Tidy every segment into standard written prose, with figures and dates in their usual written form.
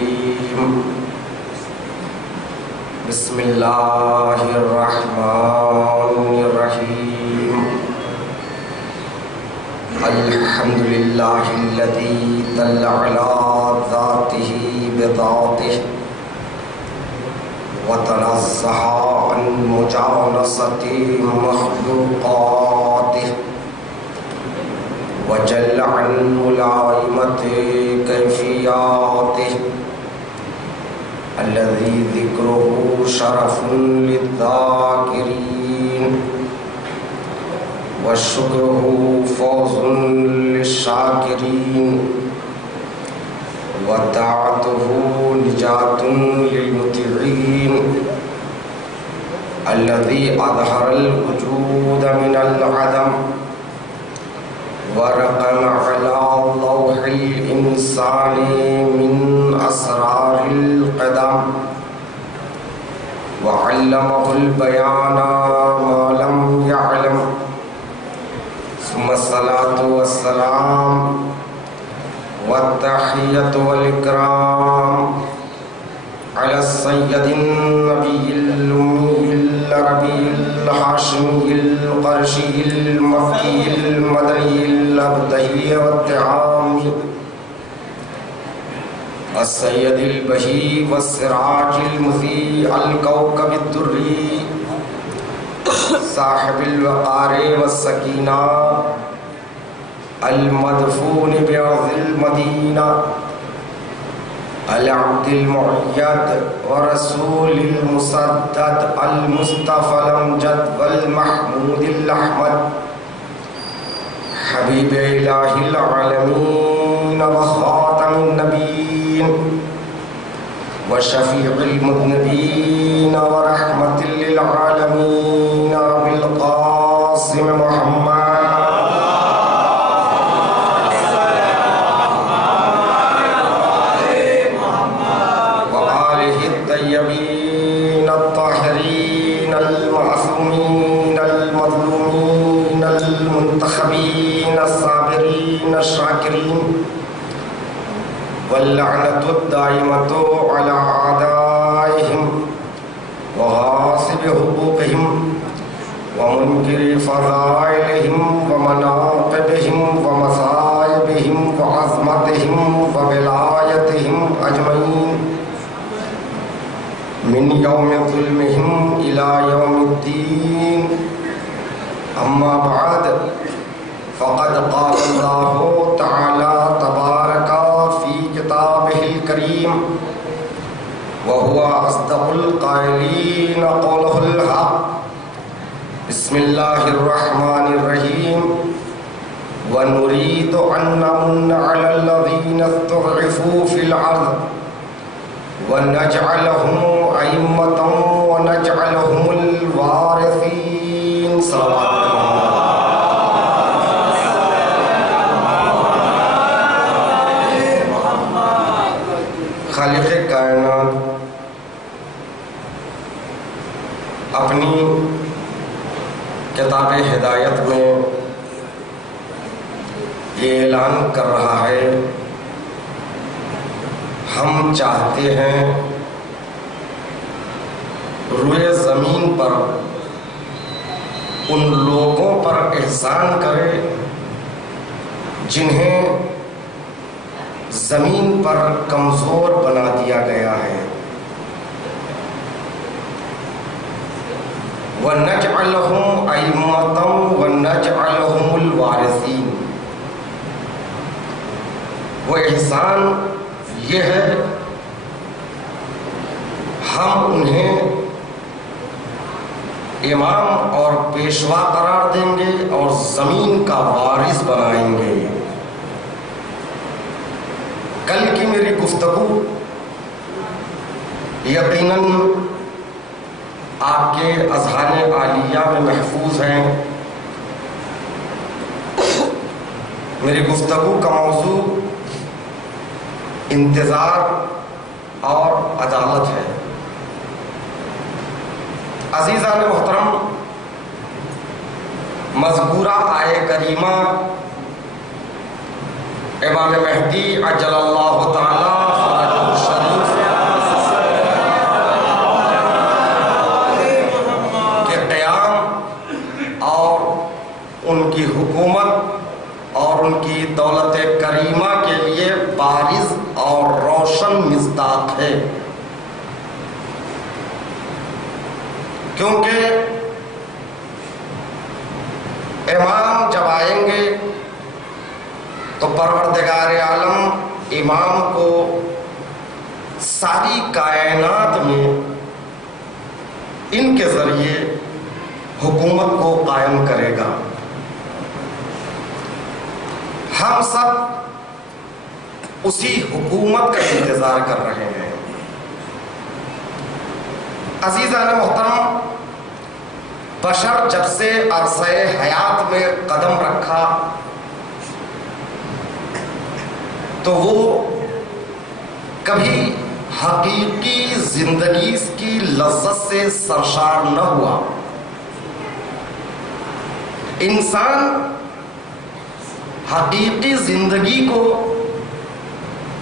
الرجيم بسم الله الرحمن الرحيم الحمد لله الذي دل على ذاته بذاته وتنزه عن مجانسة مخلوقاته وجل عن ملائمة كيفياته الذي ذكره شرف للذاكرين وشكره فوز للشاكرين وطاعته نجاة للمطيعين الذي أظهر الوجود من العدم ورقم على لوح الإنسان من أسرار القدم وعلمه البيان ما لم يعلم ثم الصلاة والسلام والتحية والإكرام على السيد النبي الأمي العربي الهاشمي القرشي المكي المدني الأبدهي والتعامي السيد البهي والسراج المضيء الكوكب الدري صاحب الوقار والسكينة المدفون بأرض المدينة العبد المؤيد ورسول المسدد المصطفى الأمجد والمحمود الأحمد حبيب إله العالمين وخاتم النبيين وشفيع المذنبين ورحمة للعالمين بالقاسم محمد الطيبين الطاهرين المعصومين المظلومين المنتخبين الصابرين الشاكرين واللعنة الدائمة على أعدائهم وغاصب حقوقهم ومنكر فضائلهم ومناقبهم ومصائبهم وعظمتهم وولايتهم أجمعين من يوم ظلمهم إلى يوم الدين أما بعد فقد قال الله تعالى تبارك في كتابه الكريم وهو أصدق القائلين قوله الحق بسم الله الرحمن الرحيم ونريد أن نمن على الذين استضعفوا في الأرض ونجعلهم أئمة ونجعلهم الوارثين صلوات خالق کائنات اپنی کتاب ہدایت میں یہ اعلان کر رہا ہے ہم چاہتے ہیں روئے زمین پر ان لوگوں پر احسان کرے جنہیں زمین پر کمزور بنا دیا گیا ہے وَنَجْعَلَهُمْ أَئِمَّةً وَنَجْعَلَهُمُ الْوَارِثِينَ وہ احسان یہ ہے ہم انہیں امام اور پیشوا قرار دیں گے اور زمین کا وارث بنائیں گے. کل کی میری گفتگو یقیناً آپ کے اذہان عالیہ میں محفوظ ہیں. میری گفتگو کا موضوع انتظار اور عدالت ہے. عزیزان محترم، مذکورہ آیہ کریمہ امام مہدی عجل اللہ تعالی فرجہ الشریف کریمہ کے لیے بارز اور روشن مصداق ہے، کیونکہ امام جب آئیں گے تو پروردگار عالم امام کو ساری کائنات میں ان کے ذریعے حکومت کو قائم کرے گا۔ ہم سب اسی حکومت کا انتظار کر رہے ہیں۔ عزیزان محترم، بشر جب سے عرصہ حیات میں قدم رکھا تو وہ کبھی حقیقی زندگی کی لذت سے سرشار نہ ہوا۔ انسان حقیقی زندگی کو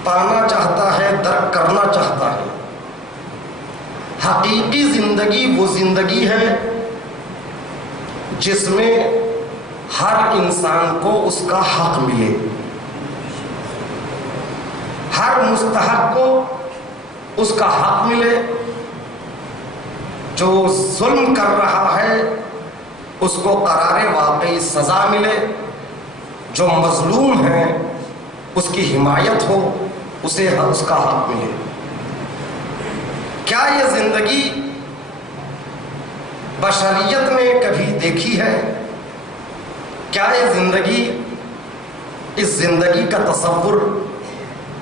پانا چاہتا ہے، درک کرنا چاہتا ہے۔ حقیقی زندگی وہ زندگی ہے جس میں ہر انسان کو اس کا حق ملے، ہر مستحق کو اس کا حق ملے، جو ظلم کر رہا ہے اس کو قرار واقعی سزا ملے، جو مظلوم ہے اس کی حمایت ہو، اسے اس کا حق ملے۔ کیا یہ زندگی بشریت نے کبھی دیکھی ہے؟ کیا یہ زندگی، اس زندگی کا تصور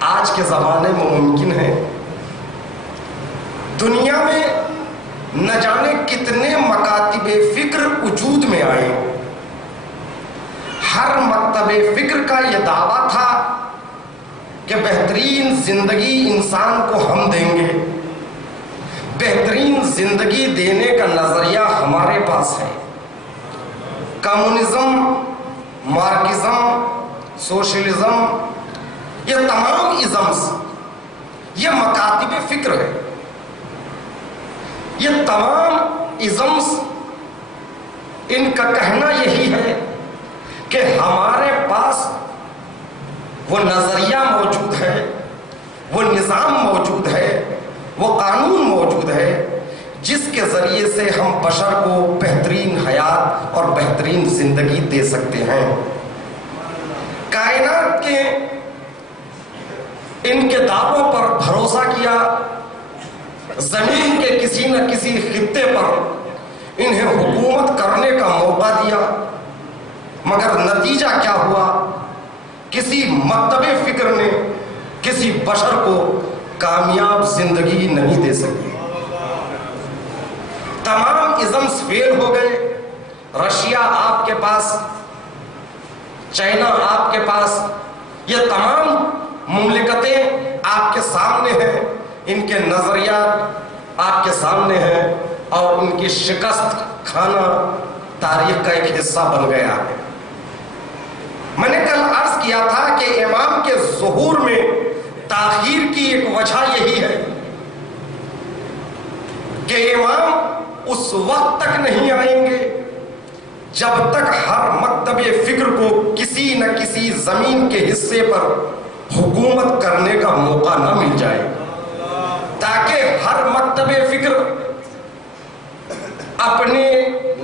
آج کے زمانے میں ممکن ہے؟ دنیا میں نہ جانے کتنے مکاتب فکر وجود میں آئے، ہر مکتب فکر کا یہ دعویٰ تھا کہ بہترین زندگی انسان کو ہم دیں گے، بہترین زندگی دینے کا نظریہ ہمارے پاس ہے۔ کمیونزم، مارکسزم، سوشلزم، یہ تمام ازمز، یہ مکاتب فکر ہے۔ یہ تمام ازمز، ان کا کہنا یہی ہے کہ ہمارے پاس وہ نظریہ موجود ہے، وہ نظام موجود ہے، وہ قانون موجود ہے جس کے ذریعے سے ہم بشر کو بہترین حیات اور بہترین زندگی دے سکتے ہیں۔ کائنات کے ان کے دعووں پر بھروسہ کیا، زمین کے کسی نہ کسی خطے پر انہیں حکومت کرنے کا موقع دیا، مگر نتیجہ کیا ہوا؟ کسی مکتب فکر نے کسی بشر کو کامیاب زندگی نہیں دے سکی۔ تمام ازمز فیل ہو گئے۔ رشیا آپ کے پاس، چائنا آپ کے پاس، یہ تمام مملکتیں آپ کے سامنے ہیں، ان کے نظریات آپ کے سامنے ہیں، اور ان کی شکست کھانا تاریخ کا ایک حصہ بن گیا ہے۔ میں نے کل عرض کیا تھا کہ امام کے ظہور میں تاخیر کی ایک وجہ یہی ہے کہ امام اس وقت تک نہیں آئیں گے جب تک ہر مکتب فکر کو کسی نہ کسی زمین کے حصے پر حکومت کرنے کا موقع نہ مل جائے، تاکہ ہر مکتب فکر اپنے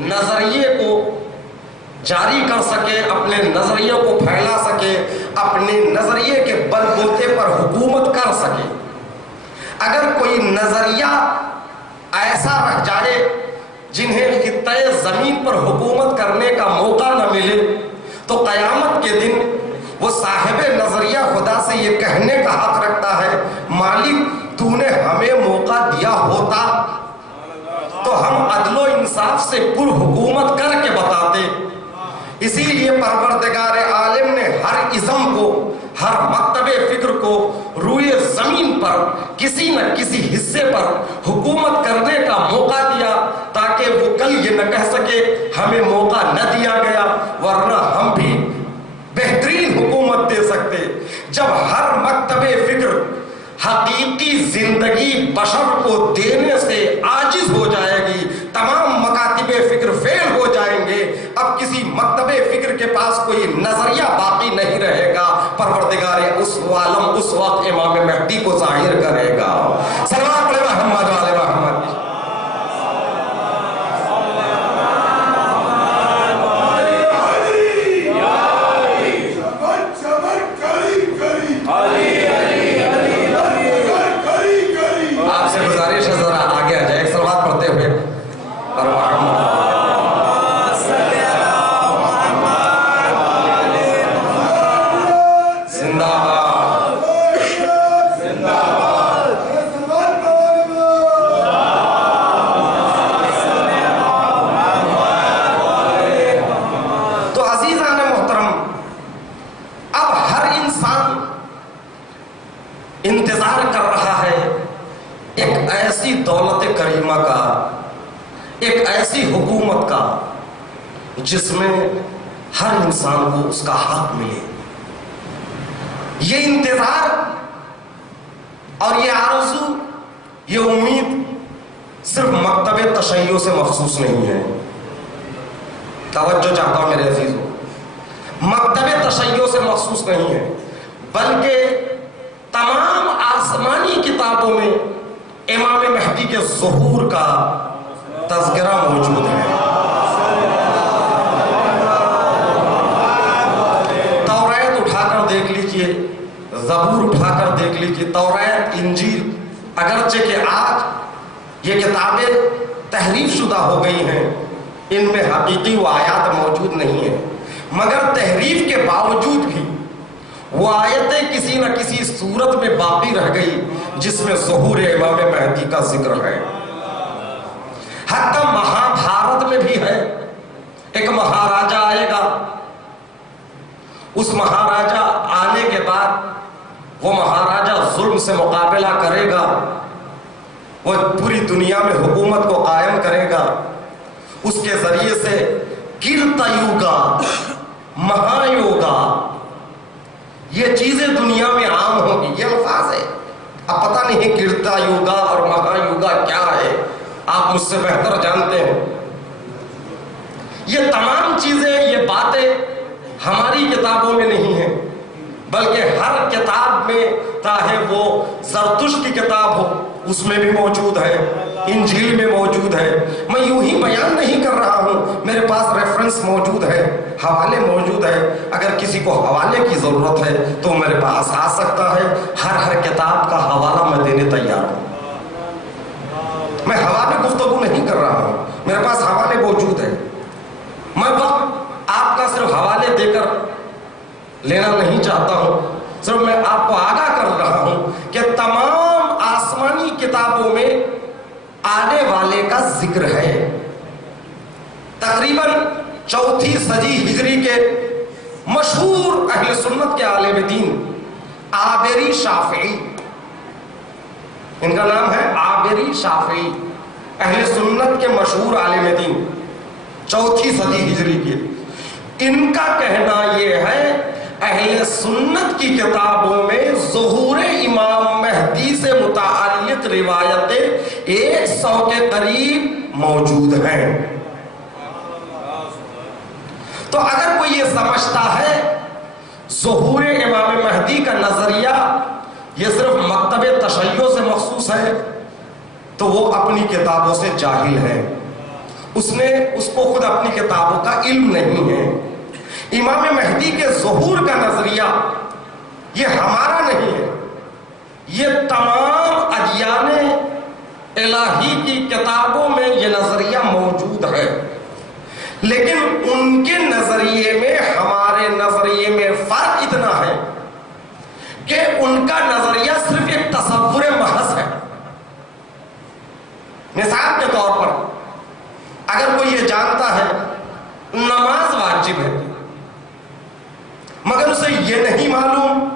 نظریے کو جاری کر سکے، اپنے نظریے کو پھیلا سکے، اپنے نظریے کے بل بوتے پر حکومت کر سکے۔ اگر کوئی نظریہ ایسا رہ جائے جنہیں خطۂ زمین پر حکومت کرنے کا موقع نہ ملے، تو قیامت کے دن وہ صاحب نظریہ خدا سے یہ کہنے کا حق رکھتا ہے، مالک تو نے ہمیں موقع دیا ہوتا تو ہم عدل و انصاف سے پر حکومت کر کے بتاتے۔ اسی لیے پروردگار عالم نے ہر ازم کو، ہر مکتب فکر کو روئے زمین پر کسی نہ کسی حصے پر حکومت کرنے کا موقع دیا، تاکہ وہ کل یہ نہ کہہ سکے ہمیں موقع نہ دیا گیا، ورنہ ہم بھی بہترین حکومت دے سکتے۔ جب ہر مکتب فکر حقیقی زندگی بشر کو دینے سے عاجز ہو جائے گی، تمام مکاتب فکر فیل ہو جائیں گے، اب کسی مکتب فکر کے پاس کوئی نظریہ باقی نہیں رہے گا۔ پروردگار اس عالم اس وقت امام مہدی کو ظاہر کرے گا. صلوات پڑھے محمد والے محمد. آپ سے گزارش ہے ذرا آگے آ جائے صلوات پڑھتے ہوئے. انتظار کر رہا ہے ایک ایسی دولت کریمہ کا، ایک ایسی حکومت کا جس میں ہر انسان کو اس کا حق ملے. یہ انتظار اور یہ آرزو، یہ امید صرف مکتب تشیع سے مخصوص نہیں ہے. توجہ چاہتا ہوں میرے عزیزوں، مکتب تشیع سے مخصوص نہیں ہے، بلکہ تمام آسمانی کتابوں میں امام مہدی کے ظہور کا تذکرہ موجود ہے. توریت اٹھا کر دیکھ لیجئے، زبور اٹھا کر دیکھ لیجئے، توریت، انجیل، اگرچہ کہ آج یہ کتابیں تحریف شدہ ہو گئی ہیں، ان میں حقیقی و آیات موجود نہیں ہیں، مگر تحریف کے باوجود بھی وہ آیتیں کسی نہ کسی صورت میں باقی رہ گئی جس میں ظہور امام مہدی کا ذکر ہے. حتی مہابھارت میں بھی ہے. ایک مہاراجا آئے گا، اس مہاراجا آنے کے بعد وہ مہاراجا ظلم سے مقابلہ کرے گا، وہ پوری دنیا میں حکومت کو قائم کرے گا. اس کے ذریعے سے کرتا یوگا، مہا یوگا، یہ چیزیں دنیا میں عام ہوں گی. یہ الفاظ ہے، اب پتہ نہیں کرتا یوگا اور مہا یوگا کیا ہے، آپ مجھ سے بہتر جانتے ہیں. یہ تمام چیزیں، یہ باتیں ہماری کتابوں میں نہیں ہیں، بلکہ ہر کتاب میں، چاہے وہ زرتشت کی کتاب ہو اس میں بھی موجود ہے، انجیل میں موجود ہے. میں یوں ہی بیان نہیں کر رہا ہوں، میرے پاس ریفرنس موجود ہے، حوالے موجود ہے. اگر کسی کو حوالے کی ضرورت ہے تو میرے پاس آ سکتا ہے. ہر کتاب کا حوالہ میں دینے تیار ہوں. میں حوالے گفتگو نہیں کر رہا ہوں، میرے پاس حوالے موجود ہے. میں وقت آپ کا صرف حوالے دے کر لینا نہیں چاہتا ہوں، صرف میں آپ کو آگاہ کر رہا ہوں کہ تمام آسمانی کتابوں میں آنے والے کا ذکر ہے. تقریباً 4 صدی ہجری کے مشہور اہل سنت کے عالم دین عابری شافعی، ان کا نام ہے عابری شافعی، اہل سنت کے مشہور عالم دین 4 صدی ہجری کے. ان کا کہنا یہ ہے اہل سنت کی کتابوں میں ظہور امام مہدی سے متعلق روایتیں 100 کے قریب موجود ہیں. تو اگر کوئی یہ سمجھتا ہے ظہور امام مہدی کا نظریہ یہ صرف مکتب تشیع سے مخصوص ہے تو وہ اپنی کتابوں سے جاہل ہے. اس کو خود اپنی کتابوں کا علم نہیں ہے. امام مہدی کے ظہور کا نظریہ یہ ہمارا نہیں ہے، یہ تمام ادیان الہی کی کتابوں میں یہ نظریہ موجود ہے. لیکن ان کے نظریے میں ہمارے نظریے میں فرق اتنا ہے کہ ان کا نظریہ صرف ایک تصور محض ہے. مثال کے طور پر اگر کوئی یہ جانتا ہے نماز واجب ہے مگر اسے یہ نہیں معلوم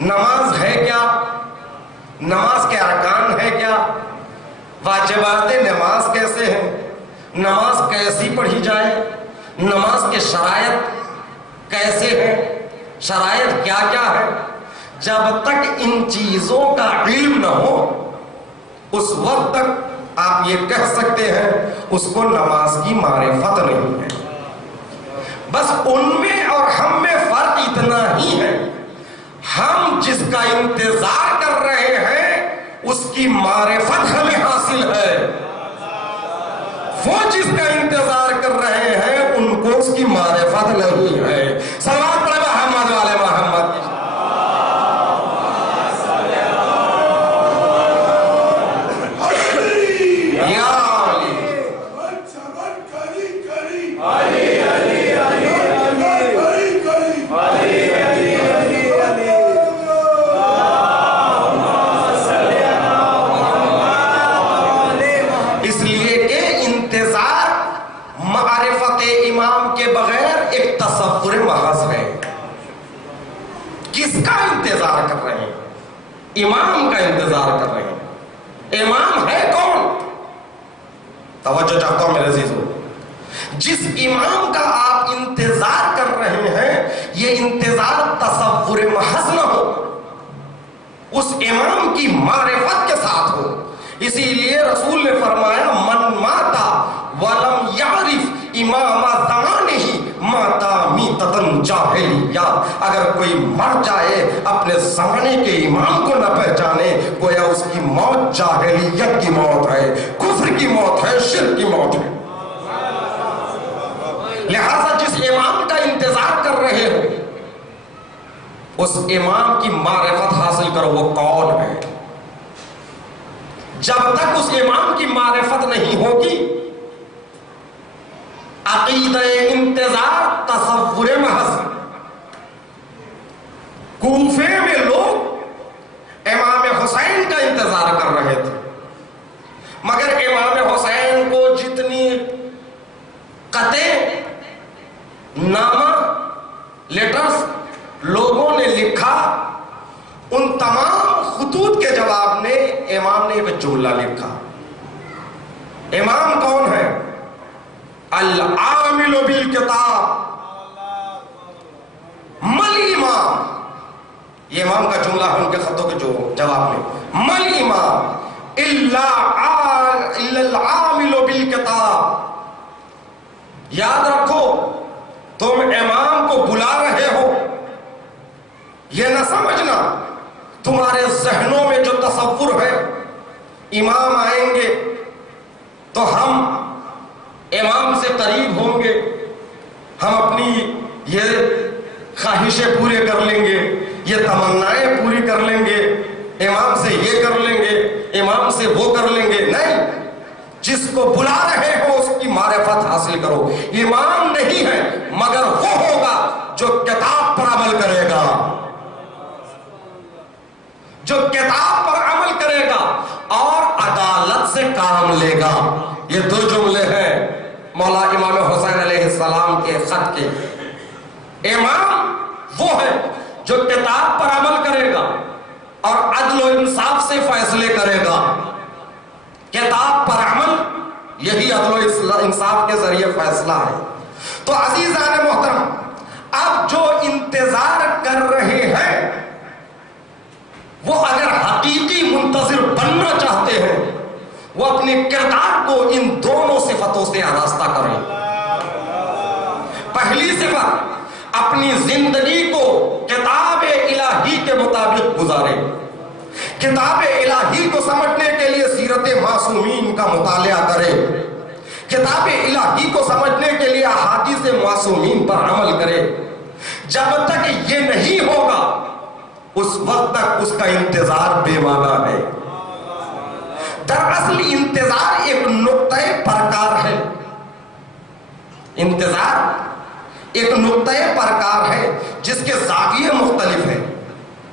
نماز ہے کیا، نماز کے ارکان ہے کیا، واجبات نماز کیسے ہیں، نماز کیسی پڑھی جائے، نماز کے شرائط کیسے ہیں، شرائط کیا کیا ہے، جب تک ان چیزوں کا علم نہ ہو اس وقت تک آپ یہ کہہ سکتے ہیں اس کو نماز کی معرفت نہیں ہے. بس ان میں اور ہم میں فرق اتنا ہی ہے، ہم جس کا انتظار کر رہے ہیں اس کی معرفت ہمیں حاصل ہے، وہ جس کا انتظار کر رہے ہیں ان کو اس کی معرفت نہیں ہے۔ صلوات پڑھیں محمد والے محمد۔ تصور محض ہے۔ کس کا انتظار کر رہے ہیں؟ امام کا انتظار کر رہے ہیں۔ امام ہے کون؟ توجہ چاہتا ہوں میرے عزیزو، جس امام کا آپ انتظار کر رہے ہیں یہ انتظار تصور محض نہ ہو، اس امام کی معرفت کے ساتھ ہو۔ اسی لیے رسول نے فرمایا من ماتا ولم یعرف امام زمانہ ماتا میتتن جاہلیہ، اگر کوئی مر جائے اپنے زمانے کے امام کو نہ پہچانے گویا اس کی موت جاہلیت کی موت ہے، کفر کی موت ہے، شرک کی موت ہے۔ لہذا جس امام کا انتظار کر رہے ہو اس امام کی معرفت حاصل کرو، وہ کون ہے۔ جب تک اس امام کی معرفت نہیں ہوگی عقیدہ انتظار تصور محض۔ کوفے میں لوگ امام حسین کا انتظار کر رہے تھے، مگر امام حسین کو جتنی قطعے نامہ لیٹرز لوگوں نے لکھا ان تمام خطوط کے جواب میں امام نے ایک جملہ لکھا۔ امام کون ہے؟ العامل بالکتاب مل امام، یہ امام کا جملہ ہے ان کے خطوں کے جو جواب میں، مل امام الا العامل بالکتاب۔ یاد رکھو تم امام کو بلا رہے ہو، یہ نہ سمجھنا تمہارے ذہنوں میں جو تصور ہے امام آئیں گے تو ہم امام سے قریب ہوں گے، ہم اپنی یہ خواہشیں پورے کر لیں گے، یہ تمنائیں پوری کر لیں گے، امام سے یہ کر لیں گے، امام سے وہ کر لیں گے۔ نہیں، جس کو بلا رہے ہو اس کی معرفت حاصل کرو۔ امام نہیں ہے مگر وہ ہوگا جو کتاب پر عمل کرے گا، جو کتاب پر عمل کرے گا اور عدالت سے کام لے گا۔ یہ دو جملے ہیں مولا امام حسین علیہ السلام کے خط کے۔ امام وہ ہے جو کتاب پر عمل کرے گا اور عدل و انصاف سے فیصلے کرے گا۔ کتاب پر عمل یہی عدل و انصاف کے ذریعے فیصلہ ہے۔ تو عزیزان محترم، اب جو انتظار کر رہے ہیں وہ اگر حقیقی منتظر بننا چاہتے ہیں وہ اپنے کردار کو ان دونوں صفتوں سے آراستہ کریں۔ پہلی صفت، اپنی زندگی کو کتاب الہی کے مطابق گزاریں۔ کتاب الہی کو سمجھنے کے لیے سیرت معصومین کا مطالعہ کریں، کتاب الہی کو سمجھنے کے لیے احادیث معصومین پر عمل کریں۔ جب تک یہ نہیں ہوگا اس وقت تک اس کا انتظار بے معنی ہے۔ دراصل انتظار ایک نقطہ پرکار ہے، انتظار ایک نقطہ پرکار ہے جس کے زاویے مختلف ہیں،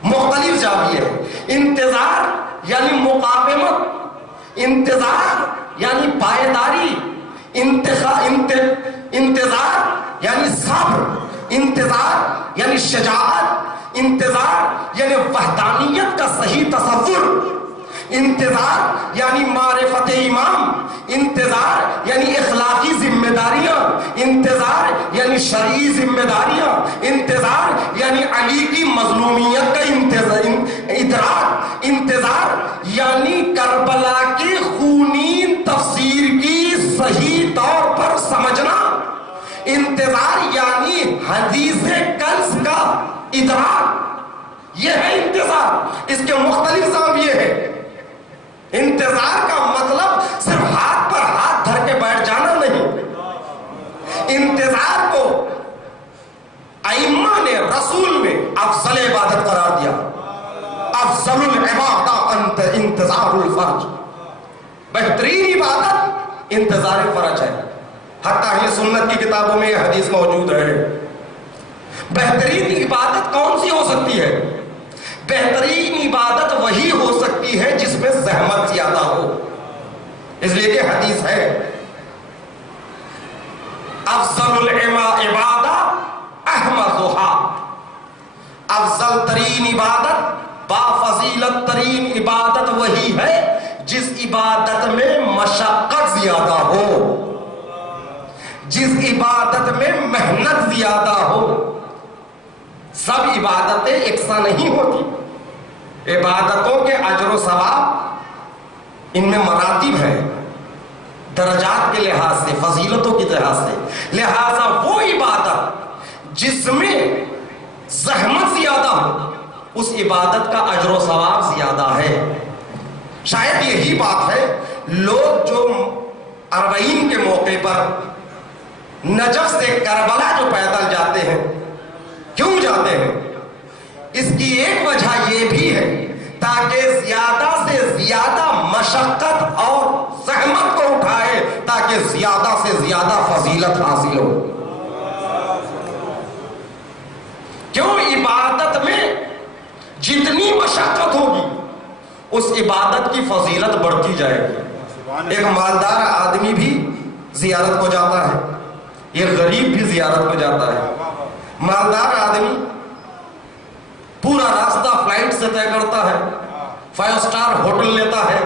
مختلف زاویے ہیں۔ انتظار یعنی مقاومت، انتظار یعنی پائیداری، انتظار یعنی صبر، انتظار یعنی شجاعت، انتظار یعنی وحدانیت کا صحیح تصور، انتظار یعنی معرفت امام، انتظار یعنی اخلاقی ذمہ داریاں، انتظار یعنی شرعی ذمہ داریاں، انتظار یعنی علی کی مظلومیت کا ادراک، انتظار یعنی کربلا کی خونین تفسیر کی صحیح طور پر سمجھنا، انتظار یعنی حدیث کنز کا ادراک یہ ہے انتظار. اس کے مختلف زاویے ہیں. انتظار کا مطلب صرف ہاتھ پر ہاتھ دھر کے بیٹھ جانا نہیں. انتظار کو ائمہ نے رسول نے افضل عبادت قرار دیا. افضل العبادہ انتظار الفرج. بہترین عبادت انتظار فرج ہے. حتیٰ اہل سنت کی کتابوں میں یہ حدیث موجود ہے. بہترین عبادت کون سی ہو سکتی ہے؟ بہترین عبادت وہی ہو سکتی ہے جس میں زحمت زیادہ ہو. اس لیے کہ حدیث ہے افضل العبادہ احمدھا. افضل ترین عبادت با فضیلت ترین عبادت وہی ہے جس عبادت میں مشقت زیادہ ہو, جس عبادت میں محنت زیادہ ہو. سب عبادتیں یکساں نہیں ہوتی. عبادتوں کے اجر و ثواب ان میں مراتب ہے, درجات کے لحاظ سے, فضیلتوں کے لحاظ سے. لہذا وہ عبادت جس میں زحمت زیادہ ہو اس عبادت کا اجر و ثواب زیادہ ہے. شاید یہی بات ہے لوگ جو 40 کے موقع پر نجف سے کربلا جو پیدل جاتے ہیں, کیوں جاتے ہیں؟ اس کی ایک وجہ یہ بھی ہے تاکہ زیادہ سے زیادہ مشقت اور زحمت کو اٹھائے تاکہ زیادہ سے زیادہ فضیلت حاصل ہو. کیوں؟ عبادت میں جتنی مشقت ہوگی اس عبادت کی فضیلت بڑھتی جائے گی. ایک مالدار آدمی بھی زیارت کو جاتا ہے, یہ غریب بھی زیارت کو جاتا ہے. مالدار آدمی پورا راستہ فلائٹ سے طے کرتا ہے, 5 اسٹار ہوٹل لیتا ہے,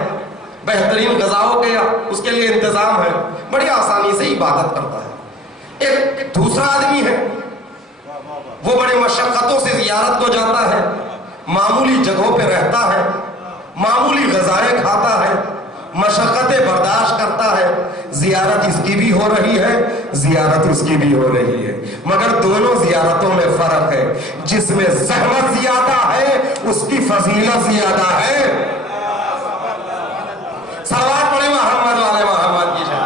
بہترین غذاؤں کے اس کے لیے انتظام ہے, بڑی آسانی سے عبادت کرتا ہے. ایک دوسرا آدمی ہے وہ بڑی مشقتوں سے زیارت کو جاتا ہے, معمولی جگہوں پہ رہتا ہے, معمولی غذائیں کھاتا ہے, مشقتیں برداشت کرتا ہے. زیارت اس کی بھی ہو رہی ہے, زیارت اس کی بھی ہو رہی ہے, مگر دونوں زیارتوں میں فرق ہے. جس میں زحمت زیادہ ہے اس کی فضیلت زیادہ ہے. صلوات پڑھیں محمد والے محمد کی جان.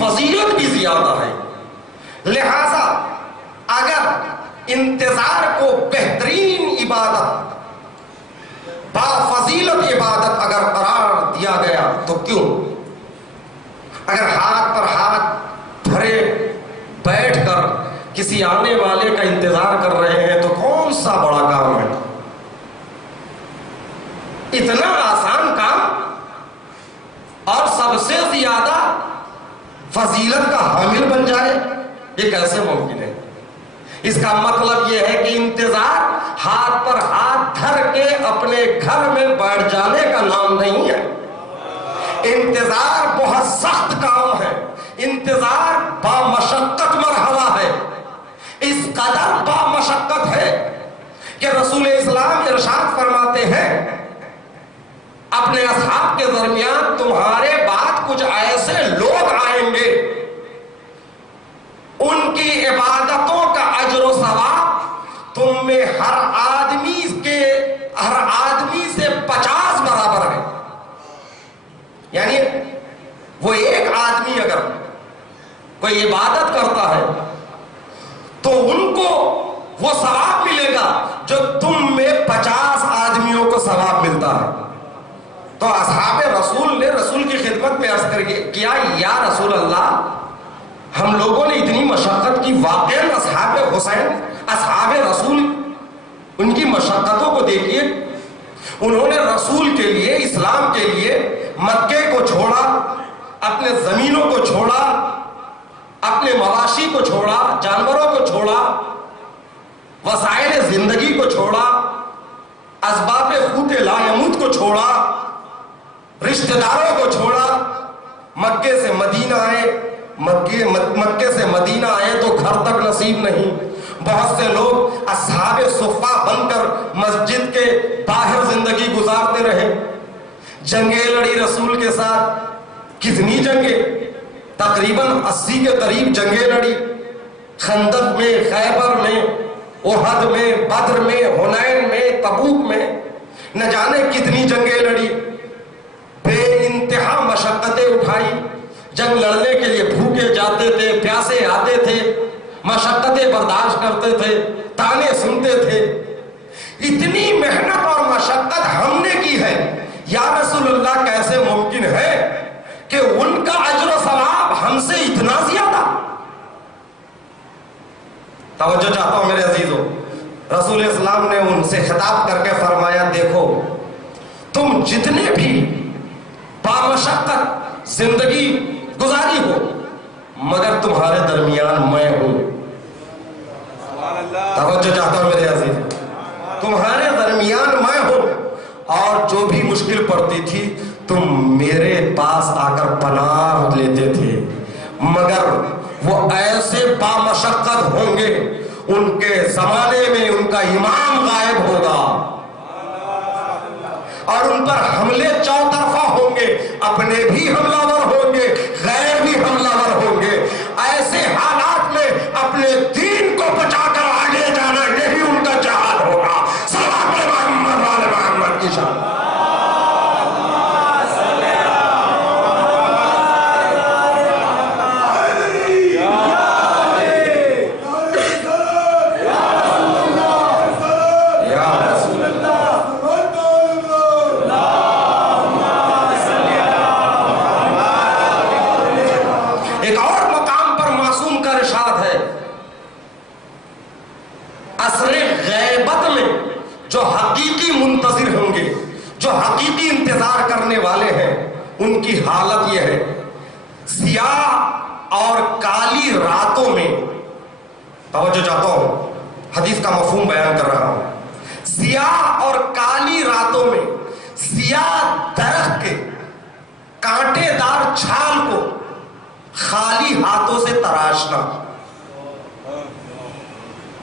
فضیلت بھی زیادہ ہے. لہذا اگر انتظار کو بہترین عبادت, با فضیلت عبادت اگر قرار دیا گیا تو کیوں؟ اگر ہاتھ پر ہاتھ دھرے بیٹھ کر کسی آنے والے کا انتظار کر رہے ہیں تو کون سا بڑا کام ہے؟ اتنا آسان کام اور سب سے زیادہ فضیلت کا حامل بن جائے, یہ کیسے ممکن ہے؟ اس کا مطلب یہ ہے کہ انتظار ہاتھ پر ہاتھ دھر کے اپنے گھر میں بیٹھ جانے کا نام نہیں ہے. انتظار بہت سخت کام ہے, انتظار بامشقت مرحلہ ہے. اس قدر بامشقت ہے کہ رسول اسلام ارشاد فرماتے ہیں اپنے اصحاب کے درمیان تمہارے بعد کچھ ایسے لوگ آئیں گے ان کی عبادتوں کا اجر و ثواب تم میں ہر آدمی سے 50 برابر ہے. یعنی وہ ایک آدمی اگر کوئی عبادت کرتا ہے تو ان کو وہ ثواب ملے گا جو تم میں 50 آدمیوں کو ثواب ملتا ہے. تو اصحاب رسول نے رسول کی خدمت میں عرض کیا یا رسول اللہ, ہم لوگوں نے اتنی مشقت کی, واقعاً اصحاب حسین اصحاب رسول ان کی مشقتوں کو دیکھیے. انہوں نے رسول کے لیے, اسلام کے لیے مکے کو چھوڑا, اپنے زمینوں کو چھوڑا, اپنے مواشی کو چھوڑا, جانوروں کو چھوڑا, وسائل زندگی کو چھوڑا, اسباب قوت لا یموت کو چھوڑا, رشتہ داروں کو چھوڑا، مکے سے مدینہ آئے، مکے سے مدینہ آئے تو گھر تک نصیب نہیں۔ بہت سے لوگ اصحاب صفہ بن کر مسجد کے باہر زندگی گزارتے رہے، جنگیں لڑی رسول کے ساتھ۔ کتنی جنگیں؟ تقریباً 80 کے قریب جنگیں لڑی، خندق میں، خیبر میں، احد میں، بدر میں، حنین میں، تبوک میں، نہ جانے کتنی جنگیں لڑی، بے انتہا مشقتیں اٹھائی۔ جنگ لڑنے کے لیے بھوکے جاتے تھے، پیاسے آتے تھے، مشقتیں برداشت کرتے تھے، تانے سنتے تھے۔ اتنی محنت اور مشقت ہم نے کی ہے، یا رسول اللہ کیسے ممکن ہے کہ ان کا اجر و ثواب ہم سے اتنا زیادہ؟ توجہ چاہتا ہوں میرے عزیزو، رسول اسلام نے ان سے خطاب کر کے فرمایا، دیکھو تم جتنے بھی بامشقت زندگی گزاری ہو، مگر تمہارے درمیان میں ہوں۔ توجہ چاہتا ہوں میرے عزیز، تمہارے درمیان میں ہوں، اور جو بھی مشکل پڑتی تھی تم میرے پاس آ کر پناہ لیتے تھے، مگر وہ ایسے بامشقت ہوں گے، ان کے زمانے میں ان کا امام غائب ہوگا اور ان پر حملے چوطرفہ ہوں گے، اپنے بھی حملہ ور ہوں گے، غیر بھی حملہ ور ہوں گے۔ ایسے حالات میں اپنے دین کو بچا کر آگے جانا، یہی ان کا جہاد ہوگا۔ صلوات محمد وآل محمد کی شان۔ ایک اور مقام پر معصوم کا ارشاد ہے، عصر غیبت میں جو حقیقی منتظر ہوں گے، جو حقیقی انتظار کرنے والے ہیں، ان کی حالت یہ ہے، سیاہ اور کالی راتوں میں، توجہ چاہتا ہوں، حدیث کا مفہوم بیان کر رہا ہوں، سیاہ اور کالی راتوں میں سیاہ درخت کے کانٹے دار چھال کو خالی ہاتھوں سے تراشنا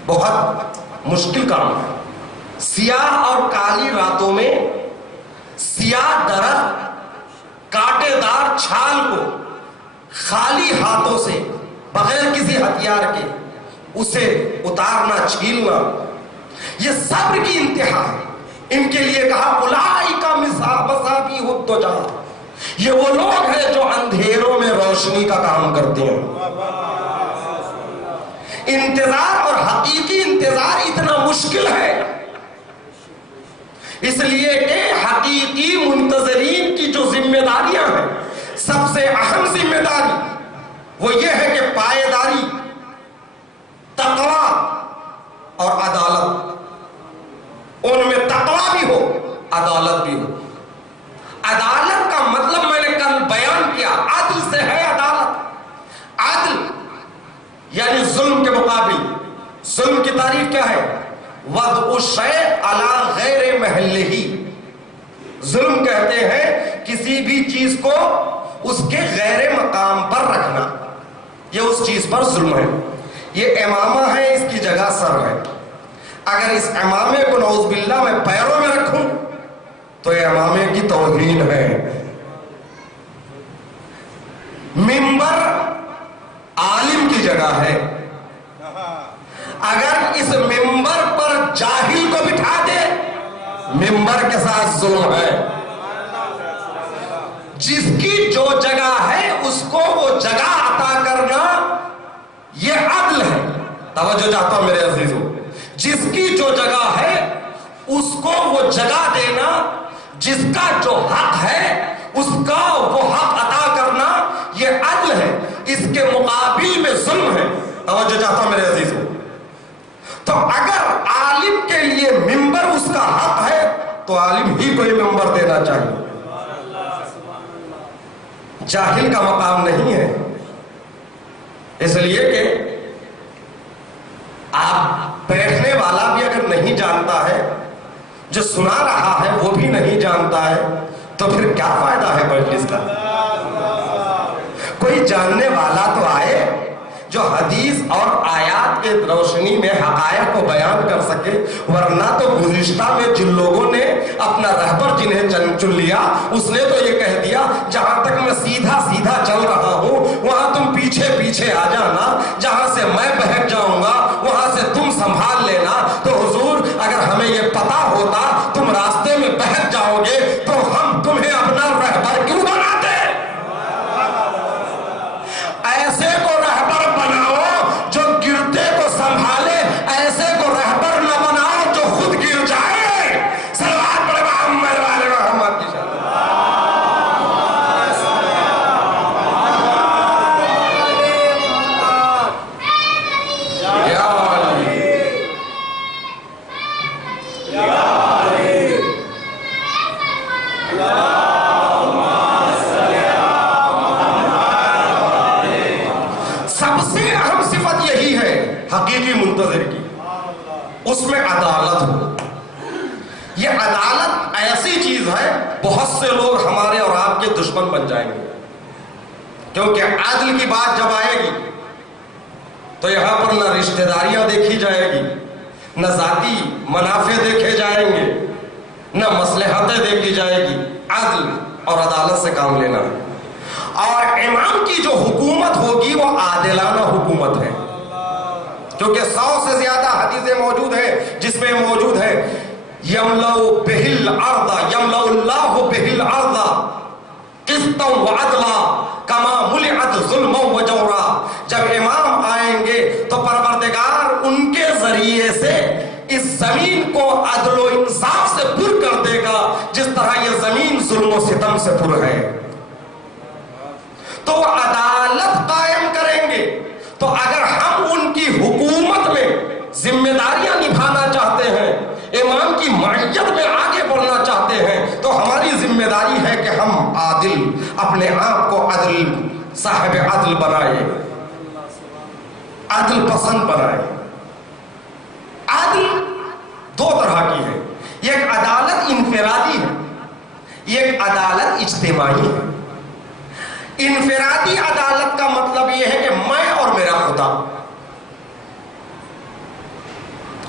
بہت مشکل کام ہے۔ سیاہ اور کالی راتوں میں سیاہ درخت کانٹے دار چھال کو خالی ہاتھوں سے بغیر کسی ہتھیار کے اسے اتارنا، چھیلنا، یہ صبر کی انتہا ہے۔ ان کے لیے کہا اولئک مصابیح الدجی، یہ وہ لوگ ہیں جو اندھیروں میں روشنی کا کام کرتے ہیں۔ انتظار اور حقیقی انتظار اتنا مشکل ہے، اس لیے کہ حقیقی منتظرین کی جو ذمہ داریاں ہیں، سب سے اہم ذمہ داری وہ یہ ہے کہ پائیداری، تقوی اور عدالت، ان میں تقوی بھی ہو، عدالت بھی ہو۔ عدالت کا مطلب میں نے کل بیان کیا، عدل سے ہے عدالت۔ عدل یعنی ظلم کے مقابل، ظلم کی تعریف کیا ہے؟ وضع الشیء علی غیر محلہ۔ ظلم کہتے ہیں کسی بھی چیز کو اس کے غیر مقام پر رکھنا، یہ اس چیز پر ظلم ہے۔ یہ امامہ ہے، اس کی جگہ سر ہے، اگر اس امامے کو نعوذ باللہ میں پیروں میں رکھوں تو یہ امامے کی توہین ہے۔ منبر عالم کی جگہ ہے، اگر اس منبر پر جاہل کو بٹھا دے، منبر کے ساتھ ظلم ہے۔ جس کی جو جگہ ہے اس کو وہ جگہ عطا کرنا، یہ عدل ہے۔ توجہ چاہتا ہوں میرے عزیزو، جس کی جو جگہ ہے اس کو وہ جگہ دینا، جس کا جو حق ہے اس کا وہ حق عطا کرنا، یہ عدل ہے۔ اس کے مقابل میں ظلم ہے۔ توجہ چاہتا ہوں میرے عزیزو، تو اگر عالم کے لیے منبر اس کا حق ہے تو عالم ہی کو یہ منبر دینا چاہیے، جاہل کا مقام نہیں ہے۔ اس لیے کہ آپ بیٹھنے والا بھی اگر نہیں جانتا ہے، جو سنا رہا ہے وہ بھی نہیں جانتا ہے، تو تو پھر کیا فائدہ ہے مجلس کا؟ کوئی جاننے والا تو آئے جو حدیث اور آیات کے روشنی میں حقائق کو بیان کر سکے، ورنہ تو گزشتہ میں جن لوگوں نے اپنا رہبر جنہیں چن لیا، اس نے تو یہ کہہ دیا جہاں تک میں سیدھا سیدھا چل رہا ہوں وہاں تم پیچھے پیچھے آ جانا، جہاں سے میں بہک جاؤں گا وہاں سے تم سنبھال لینا۔ تو حضور اگر ہمیں یہ پتا ہوتا تم راستے میں بہک جاؤ گے تو ہم تمہیں اپنا رہبر کیوں بناتے؟ ایسے کو رہبر بناؤ جو گرتے کو سنبھالے، ایسے کو رہبر نہ بناؤ جو خود گر جائے۔ صلوات پڑھے محمد والے محمد کی شان۔ یا علی یا علی سب سے اہم صفت یہی ہے حقیقی منتظر کی، اس میں عدالت ہو۔ یہ عدالت ایسی چیز ہے بہت سے لوگ ہمارے اور آپ کے دشمن بن جائیں گے، کیونکہ عدل کی بات جب آئے گی تو یہاں پر نہ رشتہ داریاں دیکھی جائے گی، نہ ذاتی منافع دیکھے جائیں گے، نہ مصلحتیں دیکھی جائے گی۔ عدل اور عدالت سے کام لینا ہے، اور امام کی جو حکومت ہوگی وہ عادلانہ حکومت ہے، کیونکہ 100 سے زیادہ حدیثیں موجود ہیں جس میں موجود ہے یملأ بہ الارض یملأ اللہ بہ الارض قسطا وعدلا کما ملئت ظلما وجورا۔ جب امام آئیں گے تو پروردگار ان کے ذریعے سے اس زمین کو عدل و انصاف سے پر کر دے گا جس طرح یہ زمین ظلم و ستم سے پر ہے۔ تو عدالت قائم کریں گے، تو اگر ہم ان کی حکومت میں ذمہ داریاں نبھانا چاہتے ہیں، امام کی معیت میں آگے بڑھنا چاہتے ہیں، تو ہماری ذمہ داری ہے کہ ہم عادل، اپنے آپ کو عدل، صاحب عدل بنائے، عدل پسند بنائے۔ عدل دو طرح کی ہے، ایک عدالت انفرادی ہے، ایک عدالت اجتماعی ہے۔ انفرادی عدالت کا مطلب یہ ہے کہ میں اور میرا خدا،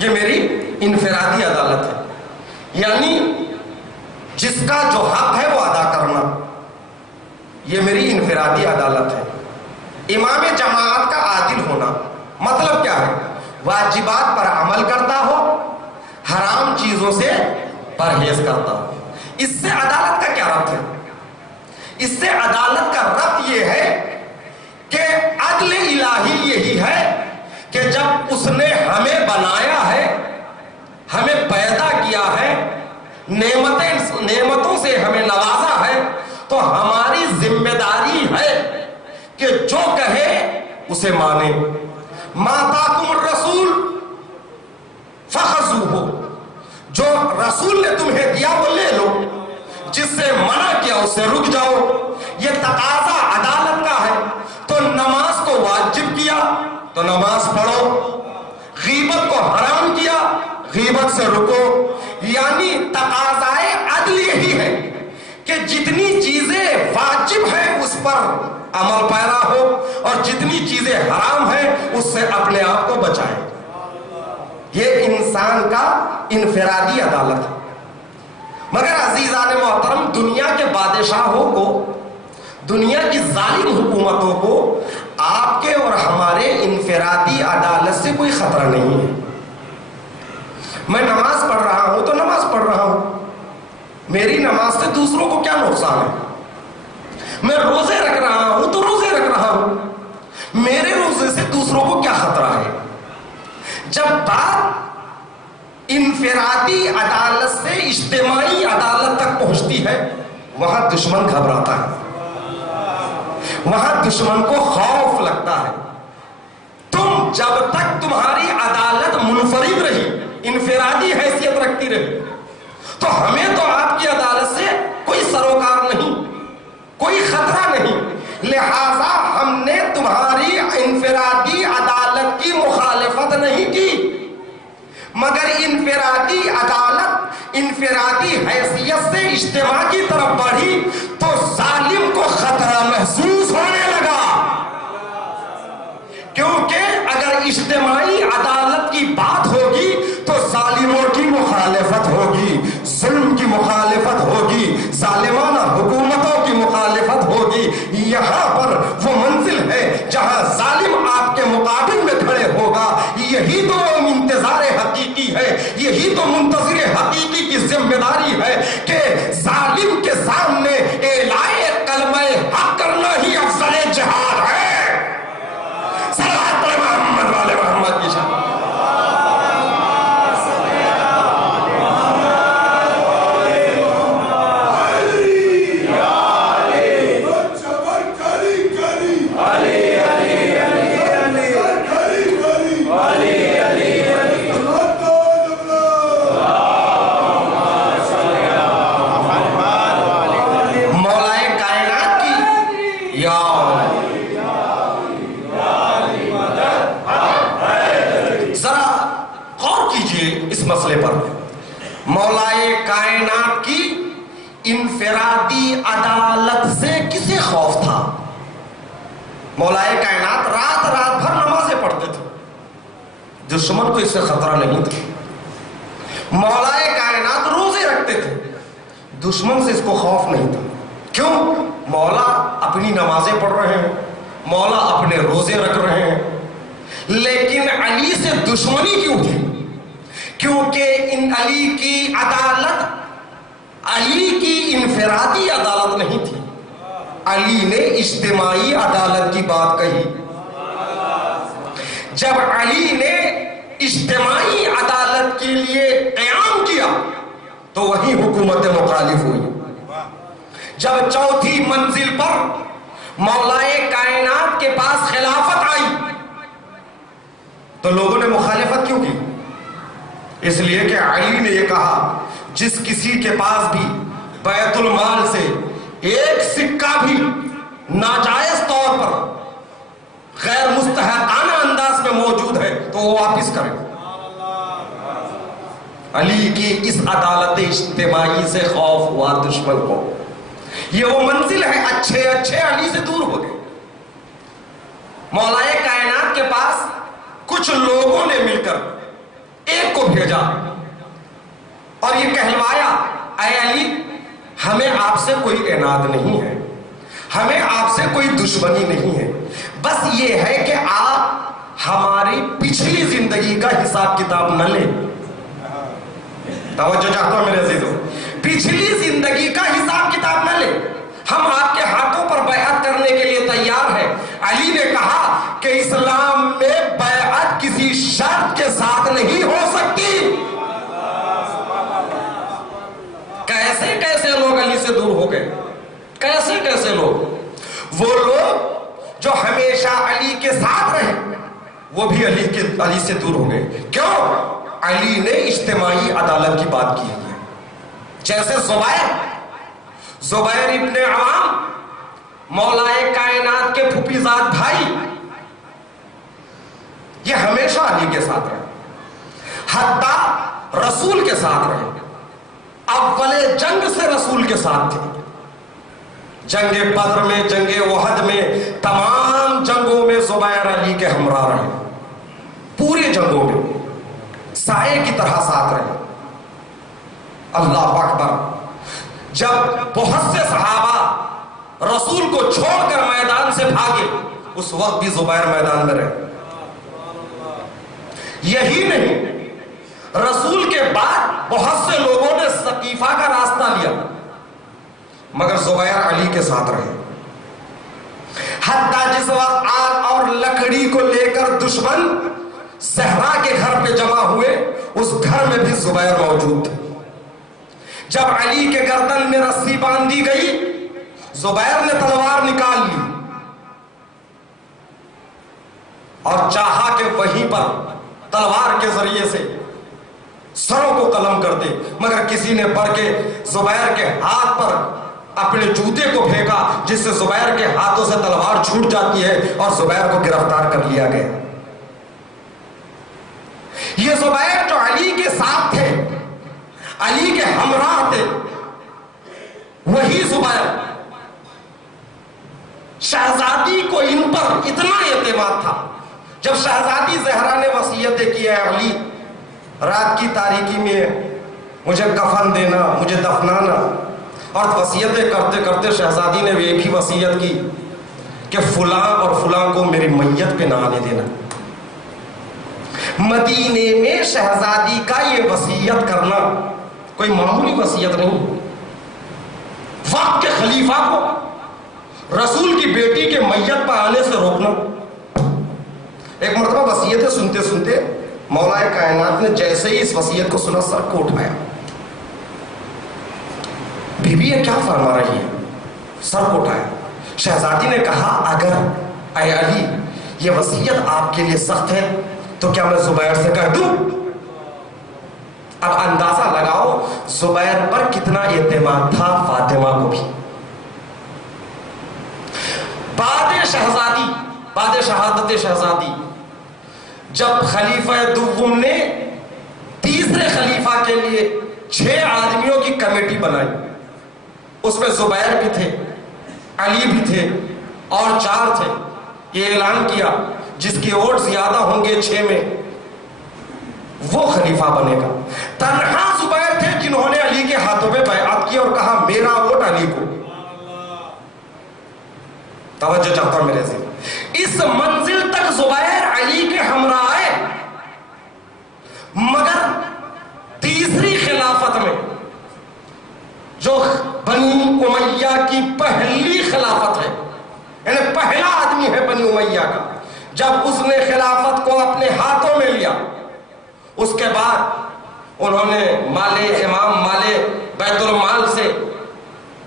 یہ میری انفرادی عدالت ہے، یعنی جس کا جو حق ہے وہ ادا کرنا، یہ میری انفرادی عدالت ہے۔ امام جماعت کا عادل ہونا مطلب کیا ہے؟ واجبات پر عمل کرتا ہو، حرام چیزوں سے پرہیز کرتا ہو۔ اس سے عدالت کا کیا ربط ہے؟ اس سے عدالت کا ربط یہ ہے کہ عدل الہی یہی ہے کہ جب اس نے ہمیں بنایا ہے، ہمیں پیدا کیا ہے، نعمتوں سے ہمیں نوازا ہے، تو ہماری ذمہ داری ہے کہ جو کہے اسے مانے۔ ما آتاکم الرسول فخذوہ، جو رسول نے تمہیں دیا وہ لے لو، جس سے منع کیا اس سے رک جاؤ۔ یہ تقاضا عدالت کا ہے۔ تو نماز کو واجب کیا تو نماز پڑھو، غیبت کو حرام کیا غیبت سے رکو۔ یعنی تقاضائے عدل یہی ہے کہ جتنی چیزیں واجب ہیں اس پر عمل پیرا ہو، اور جتنی چیزیں حرام ہیں اس سے اپنے آپ کو بچائے۔ یہ انسان کا انفرادی عدالت ہے۔ مگر عزیزان محترم، دنیا کے بادشاہوں کو، دنیا کی ظالم حکومتوں کو آپ کے اور ہمارے انفرادی عدالت سے کوئی خطرہ نہیں ہے۔ میں نماز پڑھ رہا ہوں تو نماز پڑھ رہا ہوں، میری نماز سے دوسروں کو کیا نقصان ہے؟ میں روزے رکھ رہا ہوں تو روزے رکھ رہا ہوں، میرے روزے سے دوسروں کو کیا خطرہ ہے؟ جب بات انفرادی عدالت سے اجتماعی عدالت تک پہنچتی ہے وہاں دشمن گھبراتا ہے، وہاں دشمن کو خوف لگتا ہے۔ تم جب تک تمہاری عدالت منفرد رہی، انفرادی حیثیت رکھتی رہی، تو ہمیں تو آپ کی عدالت سے کوئی سروکار نہیں، کوئی خطرہ نہیں۔ لہذا ہم نے تمہاری انفرادی عدالت کی مخالفت نہیں کی، مگر انفرادی عدالت انفرادی حیثیت سے اجتماع کی طرف بڑھی تو ظالم کو خطرہ محسوس ہونے لگا، کیونکہ اگر اجتماعی عدالت کی بات ہوگی تو ظالموں کی مخالفت ہوگی، ظلم کی مخالفت ہوگی، ظالمانہ حکومتوں کی مخالفت ہوگی۔ یہاں پر وہ منزل ہے جہاں ظالم آپ کے مقابل میں کھڑے ہوگا۔ یہی تو انتظار حقیقی ہے، یہی تو منتظر حقیقی کی ذمہ داری ہے کہ ظالم کے سامنے اعلان کلمہ حق کرنا ہی افضل جہاد ہے۔ صلوات پڑھیں محمد والے محمد کی شان۔ مسئلے پر مولائے کائنات کی انفرادی عدالت سے کسے خوف تھا؟ مولائے کائنات رات رات بھر نمازیں پڑھتے تھے، دشمن کو اس سے خطرہ نہیں تھا۔ مولائے کائنات روزے رکھتے تھے، دشمن سے اس کو خوف نہیں تھا۔ کیوں؟ مولا اپنی نمازیں پڑھ رہے ہیں، مولا اپنے روزے رکھ رہے ہیں، لیکن علی سے دشمنی کیوں تھی؟ کیونکہ ان علی کی عدالت علی کی انفرادی عدالت نہیں تھی، علی نے اجتماعی عدالت کی بات کہی۔ جب علی نے اجتماعی عدالت کے لیے قیام کیا تو وہی حکومت مخالف ہوئی۔ جب چوتھی منزل پر مولائے کائنات کے پاس خلافت آئی تو لوگوں نے مخالفت کیوں کی؟ اس لیے کہ علی نے یہ کہا جس کسی کے پاس بھی بیت المال سے ایک سکہ بھی ناجائز طور پر غیر مستحقانہ انداز میں موجود ہے تو وہ واپس کرے۔ علی کی اس عدالت اجتماعی سے خوف ہوا دشمن کو۔ یہ وہ منزل ہے، اچھے علی سے دور ہو گئے۔ مولائے کائنات کے پاس کچھ لوگوں نے مل کر ایک کو بھیجا اور یہ کہلوایا، اے علی ہمیں آپ سے کوئی عناد نہیں ہے، ہمیں آپ سے کوئی دشمنی نہیں ہے، بس یہ ہے کہ آپ ہماری پچھلی زندگی کا حساب کتاب نہ لیں۔ توجہ چاہتا ہوں میرے عزیزوں، پچھلی زندگی کا حساب کتاب نہ لیں، ہم آپ کے ہاتھوں پر بیعت کرنے کے لیے تیار ہیں۔ علی نے کہا کہ اسلام میں بیعت کسی شرط کے ساتھ نہیں ہو سکتی۔ کیسے لوگ علی سے دور ہو گئے؟ کیسے لوگ؟ وہ لوگ جو ہمیشہ علی کے ساتھ رہے وہ بھی علی سے دور ہو گئے۔ کیوں؟ علی نے اجتماعی عدالت کی بات کی ہے۔ جیسے زبیر ابن عوام مولائے کائنات کے پھوپھیزاد بھائی، یہ ہمیشہ علی کے ساتھ رہے، حتیٰ رسول کے ساتھ رہے، اول جنگ سے رسول کے ساتھ تھے۔ جنگ بدر میں، جنگ احد میں، تمام جنگوں میں زبیر علی کے ہمراہ رہے، پورے جنگوں میں سائے کی طرح ساتھ رہے۔ اللہ اکبر! جب بہت سے صحابہ رسول کو چھوڑ کر میدان سے بھاگے اس وقت بھی زبیر میدان میں رہے۔ یہی نہیں، رسول کے بعد بہت سے لوگوں نے ثقیفہ کا راستہ لیا مگر زبیر علی کے ساتھ رہے۔ حتیٰ جس وقت آگ اور لکڑی کو لے کر دشمن صحرا کے گھر پہ جمع ہوئے اس گھر میں بھی زبیر موجود تھے۔ جب علی کے گردن میں رسی باندھی گئی زبیر نے تلوار نکال لی اور چاہا کہ وہیں پر تلوار کے ذریعے سے سروں کو قلم کر دے، مگر کسی نے بڑھ کے زبیر کے ہاتھ پر اپنے جوتے کو پھینکا جس سے زبیر کے ہاتھوں سے تلوار چھوٹ جاتی ہے اور زبیر کو گرفتار کر لیا گیا۔ یہ زبیر جو علی کے ساتھ تھے، علی کے اعتماد تھا. جب شہزادی زہرا نے وصیتیں کی، اے علی رات کی تاریکی میں مجھے کفن دینا، مجھے دفنانا، اور وصیتیں کرتے کرتے شہزادی نے بھی ایک ہی وصیت کی کہ فلاں اور فلاں کو میری میت پہ نہ آنے دینا. مدینے میں شہزادی کا یہ وصیت کرنا کوئی معمولی وصیت نہیں. وقت کے خلیفہ کو رسول کی بیٹی کے میت پر آنے سے روکنا. ایک مرتبہ وصیتیں سنتے سنتے مولا کائنات نے جیسے ہی اس وصیت کو سنا سر کو اٹھایا. بی بی یہ کیا فرما رہی ہے؟ سر کو اٹھایا. شہزادی نے کہا اگر اے علی یہ وصیت آپ کے لیے سخت ہے تو کیا میں زبیر سے کہہ دوں؟ اب اندازہ لگاؤ زبیر پر کتنا اعتماد تھا فاطمہ کو بھی. بعد شہادت شہزادی جب خلیفہ دوم نے تیسرے خلیفہ کے لیے 6 آدمیوں کی کمیٹی بنائی، اس میں زبیر بھی تھے، علی بھی تھے اور 4 تھے. یہ اعلان کیا جس کی ووٹ زیادہ ہوں گے 6 میں وہ خلیفہ بنے گا. تنہا زبیر تھے جنہوں نے علی کے ہاتھوں پہ بیعت کی اور کہا میرا ووٹ علی کو. توجہ چاہتا ہوں میرے سے، اس منزل تک زبیر علی کے ہمراہ آئے، مگر تیسری خلافت میں جو بنی امیہ کی پہلی خلافت ہے، یعنی پہلا آدمی ہے بنی امیہ کا، جب اس نے خلافت کو اپنے ہاتھوں میں لیا اس کے بعد انہوں نے مال بیت المال سے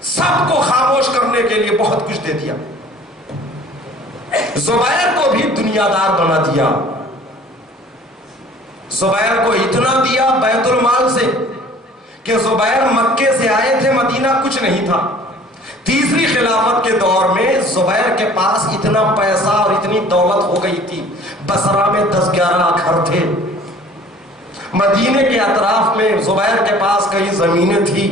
سب کو خاموش کرنے کے لیے بہت کچھ دے دیا. زبیر کو بھی دنیا دار بنا دیا. زبیر کو اتنا دیا بیت المال سے کہ زبیر مکے سے آئے تھے، مدینہ کچھ نہیں تھا. تیسری خلافت کے دور میں زبیر کے پاس اتنا پیسہ اور اتنی دولت ہو گئی تھی. بصرہ میں 10-11 گھر تھے، مدینے کے اطراف میں زبیر کے پاس کئی زمینیں تھی،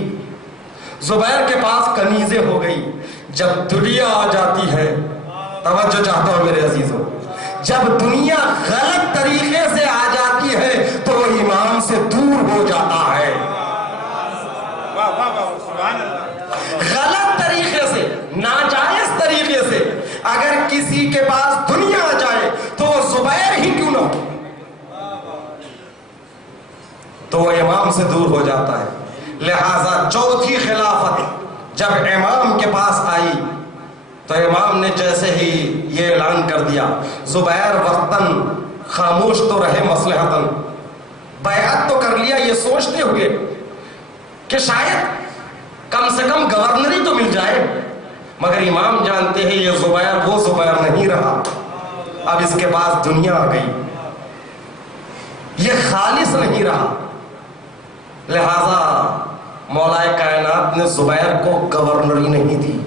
زبیر کے پاس کنیزیں ہو گئی. جب دنیا آ جاتی ہے، توجہ چاہتا ہوں میرے عزیزوں، جب دنیا غلط طریقے سے آ جاتی ہے تو وہ امام سے دور ہو جاتا ہے. غلط طریقے سے، ناجائز طریقے سے اگر کسی کے پاس دنیا آ جائے تو وہ زبیر ہی کیوں نہ ہو تو وہ امام سے دور ہو جاتا ہے. لہذا چوتھی خلافت جب امام کے پاس آئی تو امام نے جیسے ہی یہ اعلان کر دیا، زبیر وقتاً خاموش تو رہے مصلحتاً، بیعت تو کر لیا یہ سوچتے ہوئے کہ شاید کم سے کم گورنری تو مل جائے، مگر امام جانتے ہیں یہ زبیر وہ زبیر نہیں رہا، اب اس کے پاس دنیا آ گئی، یہ خالص نہیں رہا. لہذا مولا کائنات نے زبیر کو گورنری نہیں دی،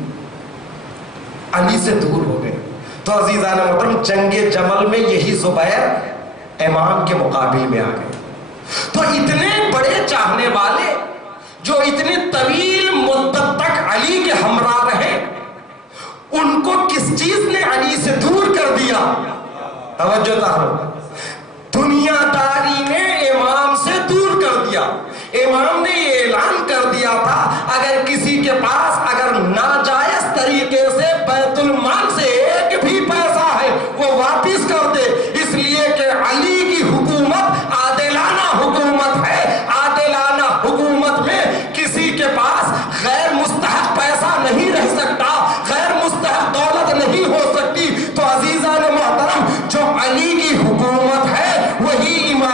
علی سے دور ہو گئے. تو عزیزان محترم جنگ جمل میں یہی زبیر امام کے مقابل میں آ گئے. تو اتنے بڑے چاہنے والے جو اتنی طویل مدت تک علی کے ہمراہ رہے، ان کو کس چیز نے علی سے دور کر دیا؟ توجہ تارو، دنیا داری نے امام سے دور کر دیا. امام نے یہ اعلان کر دیا تھا اگر کسی کے پاس اگر ناجائز طریقے سے بیت المال سے ایک بھی پیسہ ہے وہ واپس کر دے، اس لیے کہ علی کی حکومت عادلانہ حکومت ہے. عادلانہ حکومت میں کسی کے پاس غیر مستحق پیسہ نہیں رہ سکتا، غیر مستحق دولت نہیں ہو سکتی. تو عزیزان محترم جو علی کی حکومت ہے وہی امام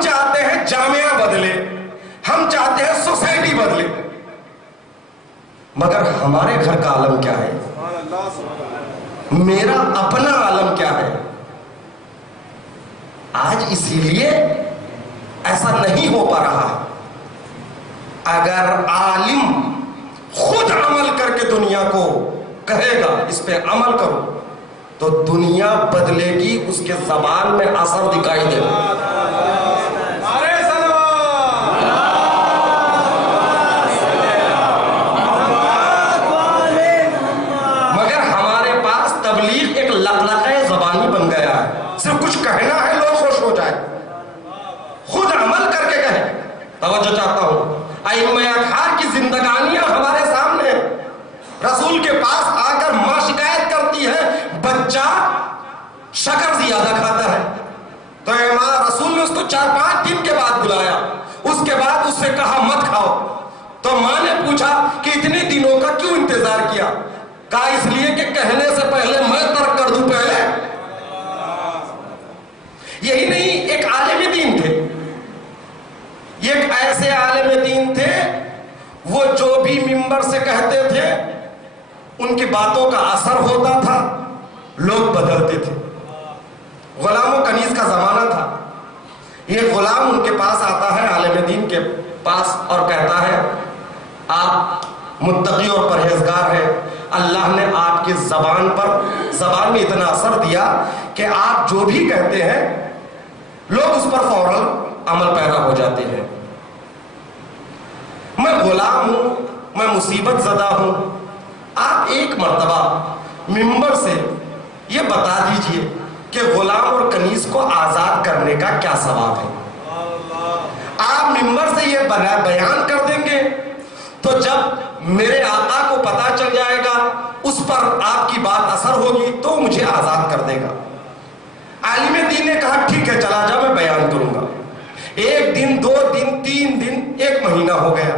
ہم چاہتے ہیں جامعہ بدلے, ہم چاہتے ہیں سوسائٹی بدلے, مگر ہمارے گھر کا عالم کیا ہے, میرا اپنا عالم کیا ہے. آج اسی لیے ایسا نہیں ہو پا رہا. اگر عالم خود عمل کر کے دنیا کو کہے گا اس پہ عمل کرو تو دنیا بدلے گی, اس کے زبان میں اثر دکھائی دے گا. مگر ہمارے پاس تبلیغ ایک لقلقہ زبانی بن گیا ہے, صرف کچھ کہنا ہے لوگ خوش ہو جائے, خود عمل کر کے کہے. توجہ چاہتا ہوں, ائمہ اطہار کی زندگانیاں ہمارے سامنے. رسول کے پاس آ کر ماں شکایت کرتی ہے بچہ شکر زیادہ کھاتا ہے, تو رسول نے اس کو 4-5 دن کے بعد بلایا, اس کے بعد اس سے کہا مت کھاؤ. تو ماں نے پوچھا کہ اتنے دنوں کا کیوں انتظار کیا؟ کہا اس لیے کہ کہنے سے پہلے میں ترک کر دوں پہلے. یہی نہیں, ایک عالم دین تھے, یہ ایک ایسے عالم دین تھے وہ جو بھی منبر سے کہتے تھے ان کی باتوں کا اثر ہوتا تھا, لوگ بدلتے تھے. غلام و کنیز کا زمانہ تھا. یہ غلام ان کے پاس آتا ہے عالم دین کے پاس اور کہتا ہے آپ متقی اور پرہیزگار ہیں, اللہ نے آپ کی زبان میں اتنا اثر دیا کہ آپ جو بھی کہتے ہیں لوگ اس پر فوراً عمل پیدا ہو جاتے ہیں. میں غلام ہوں, میں مصیبت زدہ ہوں, آپ ایک مرتبہ منبر سے یہ بتا دیجئے کہ غلام اور کنیز کو آزاد کرنے کا کیا ثواب ہے. آپ منبر سے یہ بیان کر دیں گے تو جب میرے آقا کو پتا چل جائے گا, اس پر آپ کی بات اثر ہوگی تو مجھے آزاد کر دے گا. عالم دین نے کہا ٹھیک ہے چلا جا, میں بیان کروں گا. 1 دن 2 دن 3 دن 1 مہینہ ہو گیا,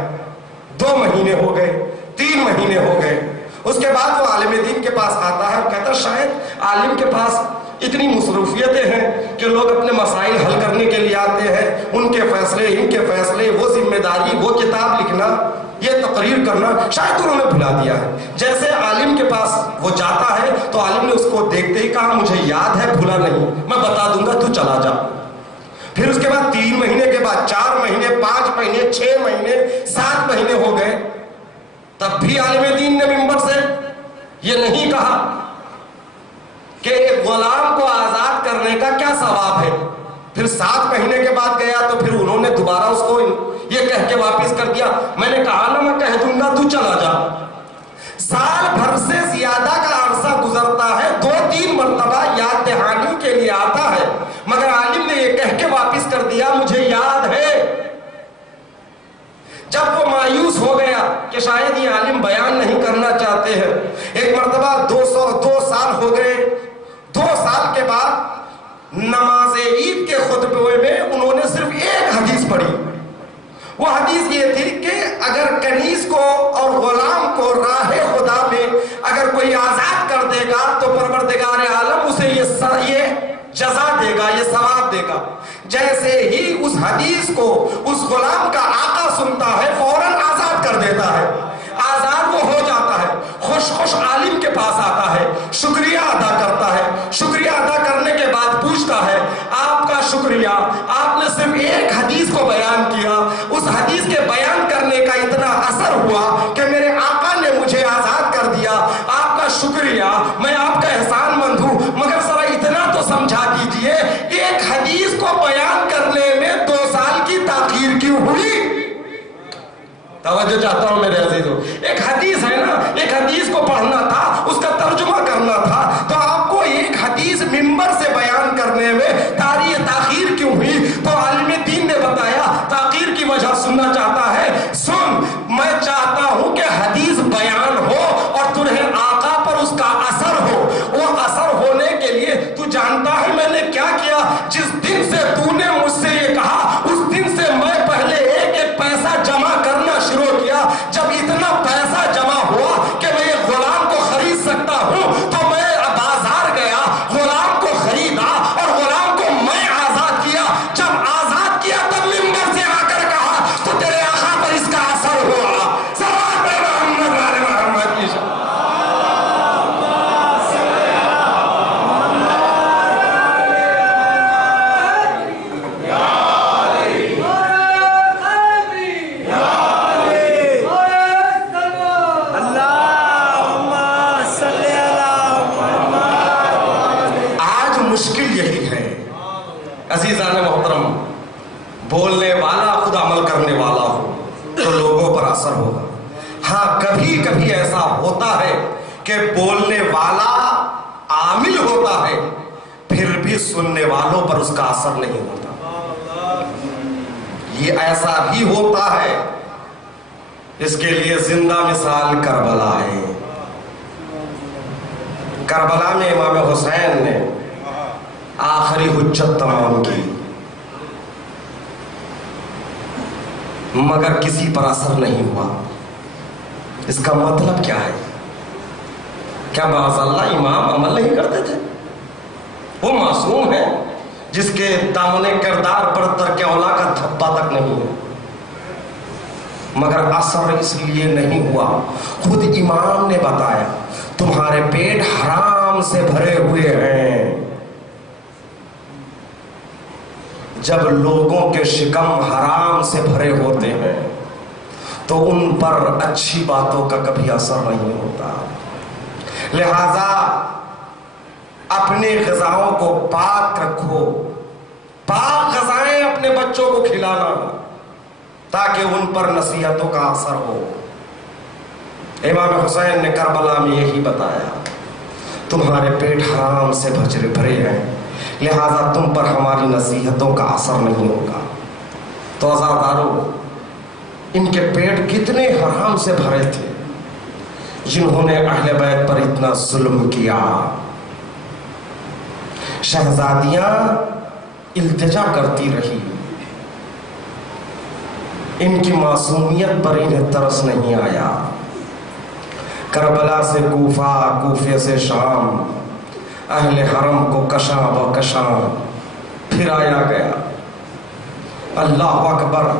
2 مہینے ہو گئے, 3 مہینے ہو گئے. اس کے بعد وہ عالم دین کے پاس آتا ہے اور کہتا ہے شاید عالم کے پاس اتنی مصروفیتیں ہیں کہ لوگ اپنے مسائل حل کرنے کے لیے آتے ہیں, ان کے فیصلے ان کے فیصلے, وہ ذمہ داری, وہ کتاب لکھنا, یہ تقریر کرنا شاید انہوں نے بھلا دیا ہے. جیسے عالم کے پاس وہ جاتا ہے تو عالم نے اس کو دیکھتے ہی کہا مجھے یاد ہے, بھولا نہیں, میں بتا دوں گا, تو چلا جا. پھر اس کے بعد 3 مہینے کے بعد 4 مہینے 5 مہینے 6 مہینے 7 مہینے ہو گئے, تب بھی عالم دین نے منبر سے یہ نہیں کہا کہ ایک غلام کو آزاد کرنے کا کیا ثواب ہے. پھر 7 مہینے کے بعد گیا تو پھر انہوں نے دوبارہ اس کو یہ کہہ کے واپس کر دیا, میں نے کہا نا میں کہہ دوں گا, تو چلا جا. سال بھر سے زیادہ کا عرصہ گزرتا ہے, 2-3 مرتبہ یاد دہانی کے لیے آتا ہے, مگر عالم نے یہ کہہ کے واپس کر دیا مجھے یاد ہے. جب وہ مایوس ہو گیا کہ شاید یہ عالم بیان نہیں کرنا چاہتے ہیں, ایک مرتبہ 2 سال ہو گئے. 2 سال کے بعد نماز عید کے خطبے میں انہوں نے صرف ایک حدیث پڑھی. وہ حدیث یہ تھی کہ اگر کنیز کو اور غلام کو راہ خدا میں اگر کوئی آزاد کر دے گا تو پروردگار عالم اسے یہ جزا دے گا, یہ ثواب دے گا. جیسے ہی اس حدیث کو اس غلام کا آقا سنتا ہے فوراً آزاد کر دیتا ہے. آزاد وہ ہو جاتا ہے, خوش عالم کے پاس آتا ہے, شکریہ ادا کرتا ہے. شکریہ ادا کرنے کے بعد پوچھتا ہے آپ کا شکریہ, آپ نے صرف ایک حدیث کو بیان کیا, اس حدیث کے بیان کرنے کا اتنا اثر ہوا کہ میرے آقا نے مجھے آزاد کر دیا, آپ کا شکریہ, میں آپ کا احسان مند ہوں, مگر ذرا اتنا تو سمجھا دیجئے ایک حدیث کو بیان کرنے میں 2 سال کی تاخیر کیوں ہوئی. توجہ چاہتا ہوں میرے عزیزو, ایک حدیث ہے نا, ایک حدیث کو پڑھنا تھا, اس کا ترجمہ کرنا تھا, تو آپ کو ایک حدیث منبر سے بیان کرنے میں تاخیر کیوں ہوئی؟ تو عالم دین نے بتایا تاخیر کی وجہ سننا چاہتا ہے, سن, میں چاہتا ہوں کہ حدیث بیان ہو اور تمہیں آقا پر اس کا اثر ہو. وہ اثر ہونے کے لیے تو جانتا ہے میں نے کیا کیا؟ جس دن سے تو نے مجھ سے یہ کہا اس دن سے میں پہلے ایک پیسہ جمع کرنا شروع کیا. جب اتنا پیسہ جمع ہوا کہ میں یہ غلام کو خرید سکتا ہوں تو میں بازار گیا, غلام کو خریدا اور غلام کو میں آزاد کیا. جب آزاد کیا مشکل یہی ہے عزیزان محترم، بولنے والا خود عمل کرنے والا ہو تو لوگوں پر اثر ہوگا۔ ہاں کبھی کبھی ایسا ہوتا ہے کہ بولنے والا عامل ہوتا ہے پھر بھی سننے والوں پر اس کا اثر نہیں ہوتا، یہ ایسا بھی ہوتا ہے۔ اس کے لیے زندہ مثال کربلا ہے۔ کربلا میں امام حسین نے آخری حجت تمام کی مگر کسی پر اثر نہیں ہوا۔ اس کا مطلب کیا ہے؟ کیا معاذ اللہ امام عمل نہیں کرتے تھے؟ وہ معصوم ہے جس کے دامن کردار پر ترک اولا کا دھبا تک نہیں ہے، مگر اثر اس لیے نہیں ہوا۔ خود امام نے بتایا تمہارے پیٹ حرام سے بھرے ہوئے ہیں۔ جب لوگوں کے شکم حرام سے بھرے ہوتے ہیں تو ان پر اچھی باتوں کا کبھی اثر نہیں ہوتا، لہذا اپنی غذاؤں کو پاک رکھو، پاک غذائیں اپنے بچوں کو کھلانا تاکہ ان پر نصیحتوں کا اثر ہو۔ امام حسین نے کربلا میں یہی بتایا تمہارے پیٹ حرام سے بھرے ہیں، لہذا تم پر ہماری نصیحتوں کا اثر نہیں ہوگا۔ تو عزادارو، ان کے پیٹ کتنے حرام سے بھرے تھے جنہوں نے اہل بیت پر اتنا ظلم کیا۔ شہزادیاں التجا کرتی رہی، ان کی معصومیت پر انہیں ترس نہیں آیا۔ کربلا سے کوفہ، کوفے سے شام، اہل حرم کو کشاں و کشاں پھرایا گیا۔ اللہ اکبر،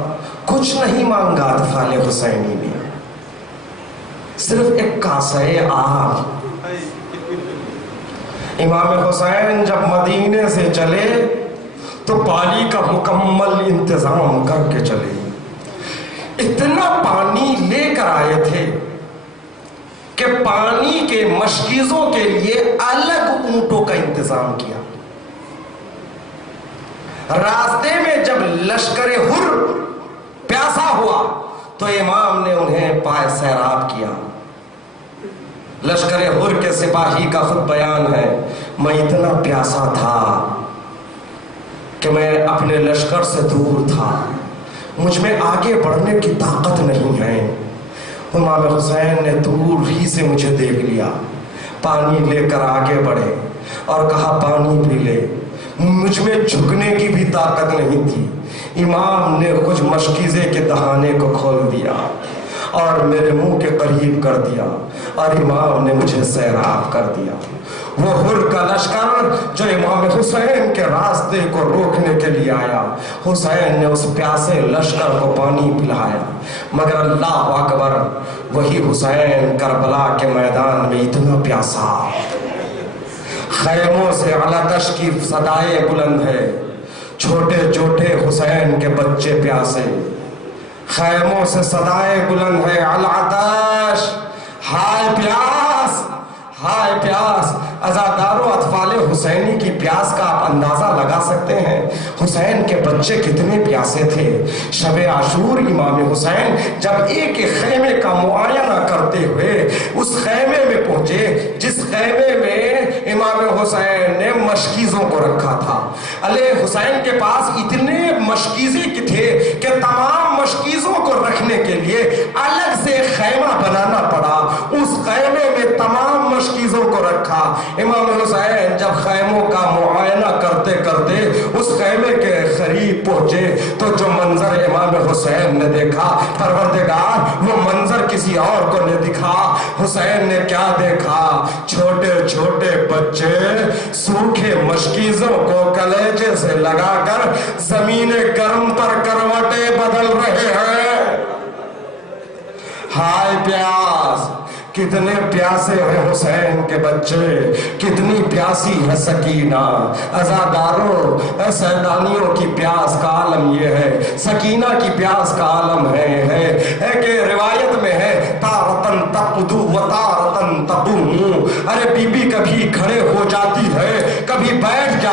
کچھ نہیں مانگا اطفال حسینی میں، صرف ایک کاسے آب۔ امام حسین جب مدینے سے چلے تو پانی کا مکمل انتظام کر کے چلے، اتنا پانی لے کر آئے تھے کہ پانی کے مشکیزوں کے لیے الگ اونٹوں کا انتظام کیا۔ راستے میں جب لشکر حر پیاسا ہوا تو امام نے انہیں پائے سیراب کیا۔ لشکر حر کے سپاہی کا خود بیان ہے، میں اتنا پیاسا تھا کہ میں اپنے لشکر سے دور تھا، مجھ میں آگے بڑھنے کی طاقت نہیں ہے۔ امام حسین نے دور ہی سے مجھے دیکھ لیا، پانی لے کر آگے بڑھے اور کہا پانی پی لے۔ مجھ میں جھکنے کی بھی طاقت نہیں تھی۔ امام نے کچھ مشکیزے کے دہانے کو کھول دیا اور میرے منہ کے قریب کر دیا اور امام نے مجھے سیراب کر دیا۔ وہ حر کا لشکر جو امام حسین کے راستے کو روکنے کے لیے آیا، حسین نے اس پیاسے لشکر کو پانی پلایا، مگر اللہ اکبر، وہی حسین کربلا کے میدان میں اتنا پیاسا، خیموں سے علاتش کی صدائے بلند ہے، چھوٹے چھوٹے حسین کے بچے پیاسے، خیموں سے صدائے بلند ہے، علاتش، ہائے پیاس، ہائے پیاس۔ عزادارو، اطفال حسینی کی پیاس کا آپ اندازہ لگا سکتے ہیں، حسین کے بچے کتنے پیاسے تھے۔ شب عاشور امام حسین جب ایک خیمے کا معائنہ کرتے ہوئے اس خیمے میں پہنچے جس خیمے میں امام حسین نے مشکیزوں کو رکھا تھا، علیہ حسین کے پاس اتنے مشکیزے کی تھے کہ تمام مشکیزوں کو رکھنے کے لیے الگ سے خیمہ بنانا پڑا۔ اس خیمے میں تمام مشکیزوں کو رکھا۔ امام حسین جب خیموں کا معائنہ کرتے کرتے اس خیمے کے قریب پہنچے تو جو منظر امام حسین نے دیکھا، پروردگار وہ منظر کسی اور کو نہیں دکھا۔ حسین نے کیا دیکھا؟ چھوٹے چھوٹے بچے سوکھے مشکیزوں کو کلیجے سے لگا کر زمین گرم پر کروٹیں بدل رہے ہیں۔ ہائے پیاس، کتنے پیاسے ہیں حسین کے بچے، کتنی پیاسی ہے سکینہ۔ عزاداروں، سیدانیوں کی پیاس کا عالم یہ ہے، سکینہ کی پیاس کا عالم ہے کہ روایت میں ہے تارتن تقدو و تارتن تقوم۔ ارے بی بی کبھی کھڑے ہو جاتی ہے، کبھی بیٹھ جاتی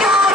4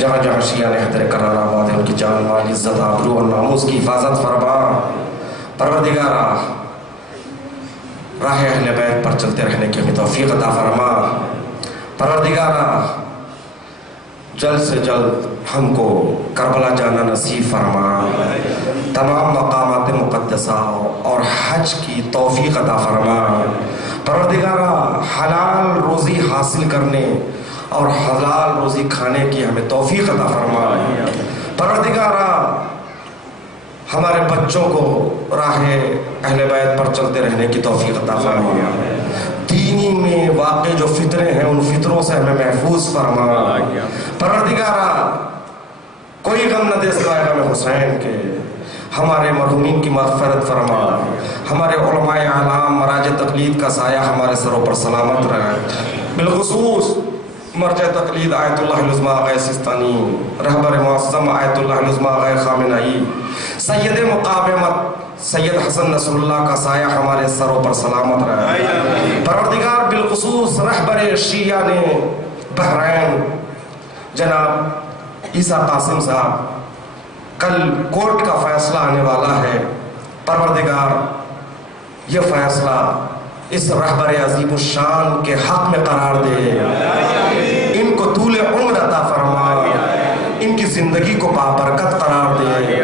جہاں جہاں شیعہ نے حیدر کرار آباد ہے ان کی جان مال عزت آبرو اور ناموس کی حفاظت فرما۔ پروردگارا راہ اہل بیت پر چلتے رہنے کی ہمیں توفیق عطا فرما۔ پروردگارا جلد سے جلد ہم کو کربلا جانا نصیب فرما، تمام مقامات مقدسہ اور حج کی توفیق عطا فرما۔ پروردگارا حلال روزی حاصل کرنے اور حلال روزی کھانے کی ہمیں توفیق عطا فرما۔ پروردگارا ہمارے بچوں کو راہ اہل بیت پر چلتے رہنے کی توفیق عطا فرما۔ دینی میں واقع جو فطرے ہیں ان فطروں سے ہمیں محفوظ فرما۔ پروردگارا کوئی غم نہ دے سوائے غم حسین کے، ہمارے مرحومین کی مغفرت فرما۔ ہمارے علماء اعلام مراج تقلید کا سایہ ہمارے سروں پر سلامت رہے، بالخصوص مرجع تقلید آیت اللہ العظمیٰ آغا سستانی، رہبر معظم آیت اللہ العظمیٰ آغا خامنہئی، سید مقابمت سید حسن نصر اللہ کا سایہ ہمارے سروں پر سلامت رہے۔ پروردگار بالخصوص رہبر شیعہ نے بحرین جناب عیسیٰ قاسم صاحب، کل کورٹ کا فیصلہ آنے والا ہے، پروردگار یہ فیصلہ اس رہبر عظیم الشان کے حق میں قرار دے، ان کو طول عمر عطا فرما، ان کی زندگی کو بابرکت قرار دے،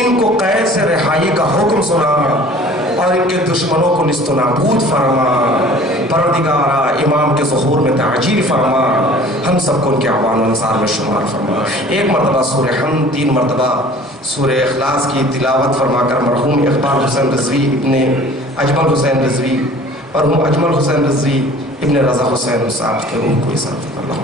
ان کو قید سے رہائی کا حکم سنا اور ان کے دشمنوں کو نیست و نابود فرما۔ پروردگارا امام کے ظہور میں تعجیل فرما، ہم سب کو ان کے اعوان و انصار میں شمار فرما۔ ایک مرتبہ سورہ حمد، 3 مرتبہ سورہ اخلاص کی تلاوت فرما کر مرحوم اقبال حسین رضوی ابن اجمل حسین رضوی، مرحوم اجمل حسین رضوی ابن رضا حسین صاحب کے روح کو احسان اللہ